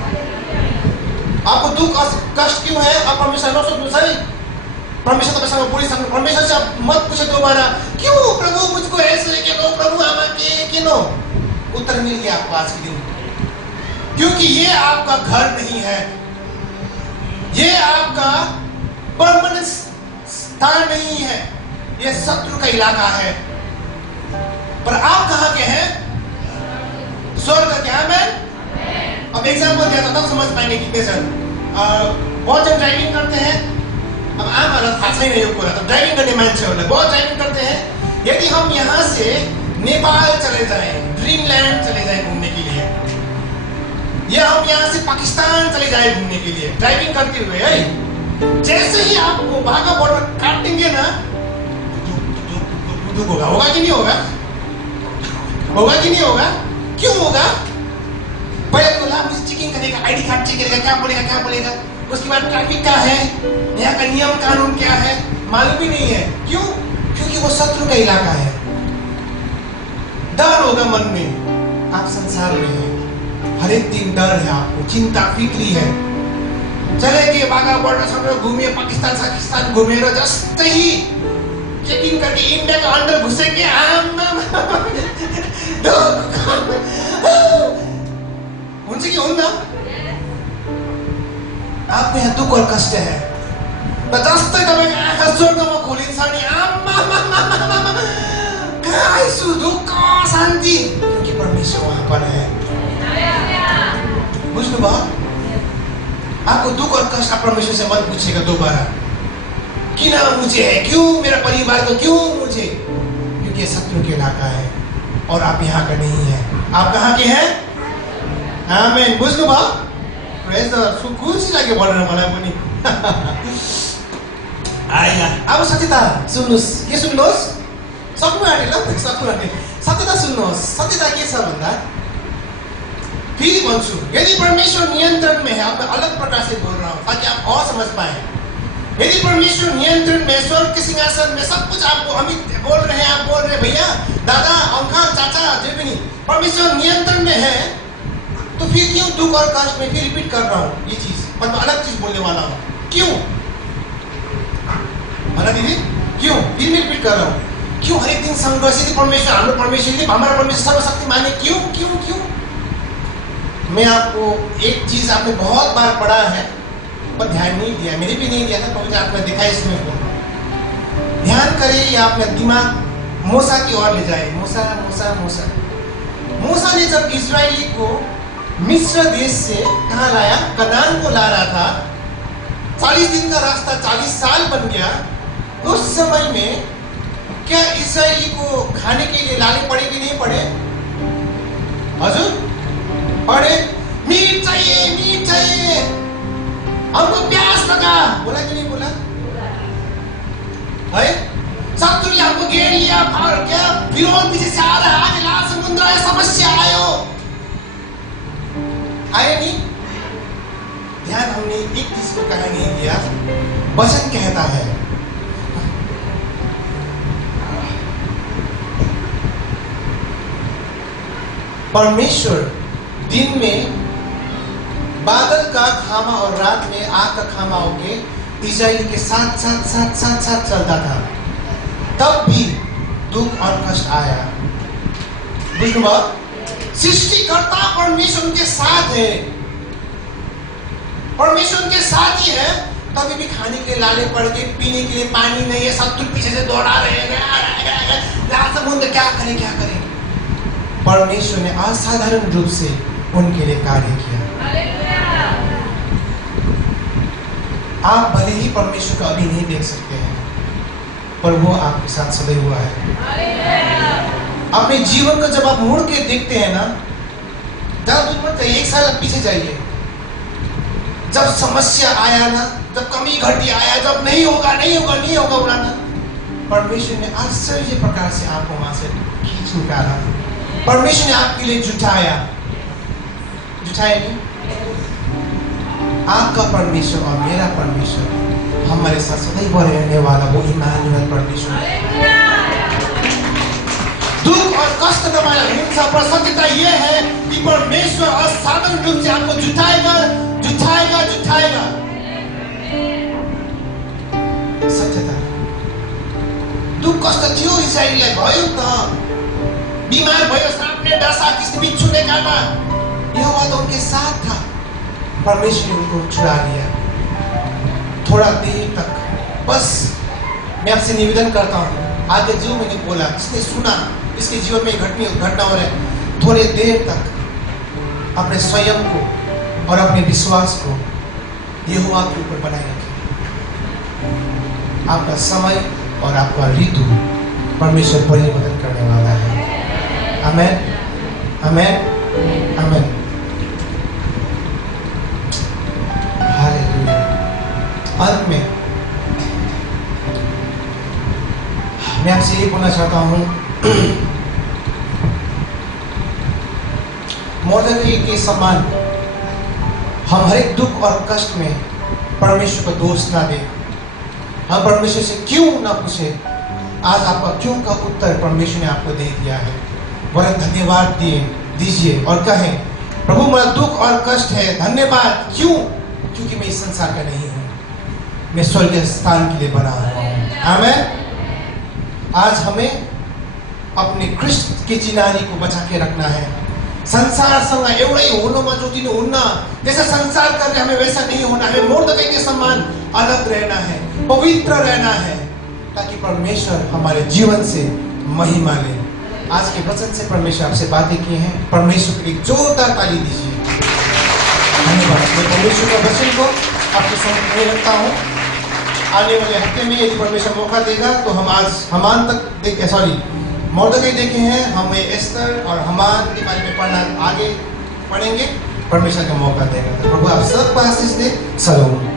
आपको दुख और कष्ट क्यों है? आप परमेश्वर न सोचो सही। परमेश्वर तो बोल सकते, परमेश्वर से आप मत पूछे दोबारा, क्यों प्रभु मुझको ऐसे क्यों, प्रभु आमा के क्यों? उत्तर मिल गया आपको आज के दिन। क्योंकि ये आपका घर नहीं है, ये आपका परमानेंट स्थान नहीं है, ये शत्रु का इलाका है। पर आप कहाँ के हैं? स्वर्ग का। क्या है? अब एग्जाम्पल दिया था, तब समझ पाएंगे कितने जन। बहुत जन ड्राइविंग करते हैं। अब आम नहीं हो रहा, तो ड्राइविंग करने मानते हो, बहुत ड्राइविंग करते हैं। यदि हम यहाँ से नेपाल चले जाएं, ड्रीमलैंड चले जाएं घूमने के लिए, या हम यहाँ से पाकिस्तान चले जाएं घूमने के लिए ड्राइविंग करते हुए, है जैसे ही आपको बाघा बॉर्डर काटेंगे ना, दुख होगा। होगा कि नहीं होगा? होगा कि नहीं होगा? क्यों होगा? पहले तो मुझे चेकिंग करेगा, आईडी कार्ड चेक करेगा, क्या बोलेगा, क्या बोलेगा। उसके बाद ट्रैफिक क्या है, यहाँ का नियम कानून क्या है, मालूम भी नहीं है। क्यों? क्योंकि वो शत्रु का इलाका है। डर होगा मन में। आप संसार में हैं, हर एक दिन डर है, आपको चिंता फिक्री है। चले गए बाघा बॉर्डर सब घूमिए, पाकिस्तान घूमेर जस्तै ही चेकिंग करके इंडिया का अंदर घुसेंगे। हुन्छ कि हुन्न? आप में दुख और कष्ट है, जस्तै तपाईको आँखा स्वर्गमा खोलिन्छ नि, यहाँ सुख दुख शान्ति, क्योंकि परमेश्वर वहाँ पर है। बुझ्नुभयो? आपको दुख और कष्ट आप परमेश्वर से मत पूछिएगा दोबारा, क्यों मुझे है, क्यों मेरा परिवार को, क्यों मुझे? क्योंकि ये शत्रु के इलाका है और आप यहाँ का नहीं है। आप कहाँ के हैं? आमेन। बुझ्नुभयो? Praise the lord. खुसी लाग्यो भनेर मलाई पनि। आइया, अब सत्यता सुन्नुहोस्। के सुन्नुहोस्? सक्नु आँटे ल, सक्नु आँटे। सत्यता सुन्नुहोस्। सत्यता के छ भन्दा, फिर भन्छु, यदि परमेश्वर नियंत्रण में है, अब मैं अलग प्रकार से बोल रहा हूँ ताकि आप और समझ पाए। यदि परमेश्वर नियंत्रण में, स्वर्ग के सिंहासन में, सब कुछ आपको अमित बोल रहे हैं, आप बोल रहे हैं भैया, दादा, अंकल, चाचा, जो भी नहीं, परमेश्वर नियंत्रण में है, तो फिर क्यों दुख और कष्ट में? फिर रिपीट कर रहा हूँ ये चीज, मैं तो अलग चीज बोलने वाला हूँ। क्यों? है ना दीदी? क्यों? फिर मैं रिपीट कर रहा हूँ। क्यों हर एक दिन संघर्ष? यदि परमेश्वर, हमारा परमेश्वर सर्वशक्ति माने, क्यों क्यों क्यों? मैं आपको एक चीज आपने बहुत बार पढ़ा है पर ध्यान नहीं दिया, मैंने भी नहीं दिया था, पवित्र आत्मा ने दिखाई इसमें। ध्यान करिए, या अपना दिमाग मूसा की ओर ले जाए। मूसा मूसा मूसा मूसा ने जब इस्राएली को मिस्र देश से कहाँ लाया? कनान को ला रहा था। 40 दिन का रास्ता 40 साल बन गया। उस समय में क्या इस्राएली को खाने के लिए लाने पड़े कि नहीं पड़े? हजुर पड़े। मीट चाहिए, मीट चाहिए, हमको प्यास लगा, बोला कि नहीं बोला? है? शत्रुले हमको घेर लिया, और क्या विरोध पीछे से आ रहा है, आज लाल समुद्र है, समस्या आयो, आए नहीं? ध्यान हमने एक चीज को कहा नहीं दिया। वचन कहता है, परमेश्वर दिन में बादल का खामा और रात में आग का खामा होके इस्राएल के साथ साथ साथ साथ साथ चलता था, तब भी दुख और कष्ट आया। बुझ्नुभयो? सृष्टिकर्ता परमेश्वर उनके साथ है, परमेश्वर उनके साथ ही है, तभी भी खाने के लाले पड़ गए, पीने के लिए पानी नहीं है, शत्रु पीछे से दौड़ा रहे हैं, लाल समुद्र, क्या करें क्या करें? परमेश्वर ने असाधारण रूप से उनके लिए कार्य किया। आप भले ही परमेश्वर को अभी नहीं देख सकते हैं, पर वो आपके साथ सदैव हुआ है। अपने जीवन को जब आप मुड़ के देखते हैं ना, ज्यादा दूर मत जाइए, 1 साल पीछे जाइए। जब समस्या आया ना, जब कमी घटी आया, जब नहीं होगा नहीं होगा नहीं होगा बोला ना, परमेश्वर ने आश्चर्य प्रकार से आपको वहां से खींच निकाला। परमेश्वर ने आपके लिए जुटाया, जुटाया नहीं? आपका परमेश्वर और मेरा परमेश्वर हमारे साथ सदैव रहने वाला वो इमानुएल परमेश्वर। दुख और कष्ट हमारा हिंसा पर सत्यता यह है कि परमेश्वर असाधारण रूप से आपको जुटाएगा जुटाएगा जुटाएगा। सत्यता दुख कष्ट थियो इस्राएलीलाई भयो त, बीमार भयो, सामने डसा, किसी बिच्छू ने काटा, यहोवा तो उनके साथ था। परमेश्वर ने उनको छुड़ा लिया थोड़ा देर तक। बस मैं आपसे निवेदन करता हूँ, आगे जो मैंने बोला, जिसने सुना, इसके जीवन में घटना हो रहा है, थोड़े देर तक अपने स्वयं को और अपने विश्वास को यहोवा के ऊपर बनाए रखें। आपका समय और आपका ऋतु परमेश्वर परिवर्तन करने वाला है। आमेन, आमेन, आमेन। हालेलुया। अंत में मैं आपसे ये बोलना चाहता हूँ, मोर्देखाई के समान हम हर एक दुख और कष्ट में परमेश्वर को दोष ना दें। हम परमेश्वर से क्यों ना पूछे, आज आपका क्यों का उत्तर परमेश्वर ने आपको दे दिया है। बड़ा धन्यवाद दीजिए और कहें, प्रभु मेरा दुख और कष्ट है, धन्यवाद। क्यों? क्योंकि मैं इस संसार का नहीं हूँ, मैं स्वर्गीय स्थान के लिए बना हुआ हूँ। आमेन। आज हमें अपने कृष्ण की चिनारी को बचा के रखना है। संसारसँग एउटै हुनुमा जोटिनु हुन्न, जैसा संसार कर रहे हमें वैसा नहीं होना है। मोर्देखाई के समान अलग रहना है, पवित्र रहना है, ताकि परमेश्वर हमारे जीवन से महिमा ले। आज के वचन से परमेश्वर आपसे बातें की हैं। परमेश्वर के लिए जोरदार ताली दीजिए। धन्यवाद। मैं परमेश्वर का वचन को आपके सामने रखता हूँ। आने वाले हफ्ते में यदि परमेश्वर मौका देगा तो हम आज हमान तक मोर्दकै देखे हैं। हमें एस्तर और हमान के बारे में पढ़ना आगे पढ़ेंगे। परमेश्वर का मौका देगा। तो प्रभु आप सबको आशीष दे। सलाम।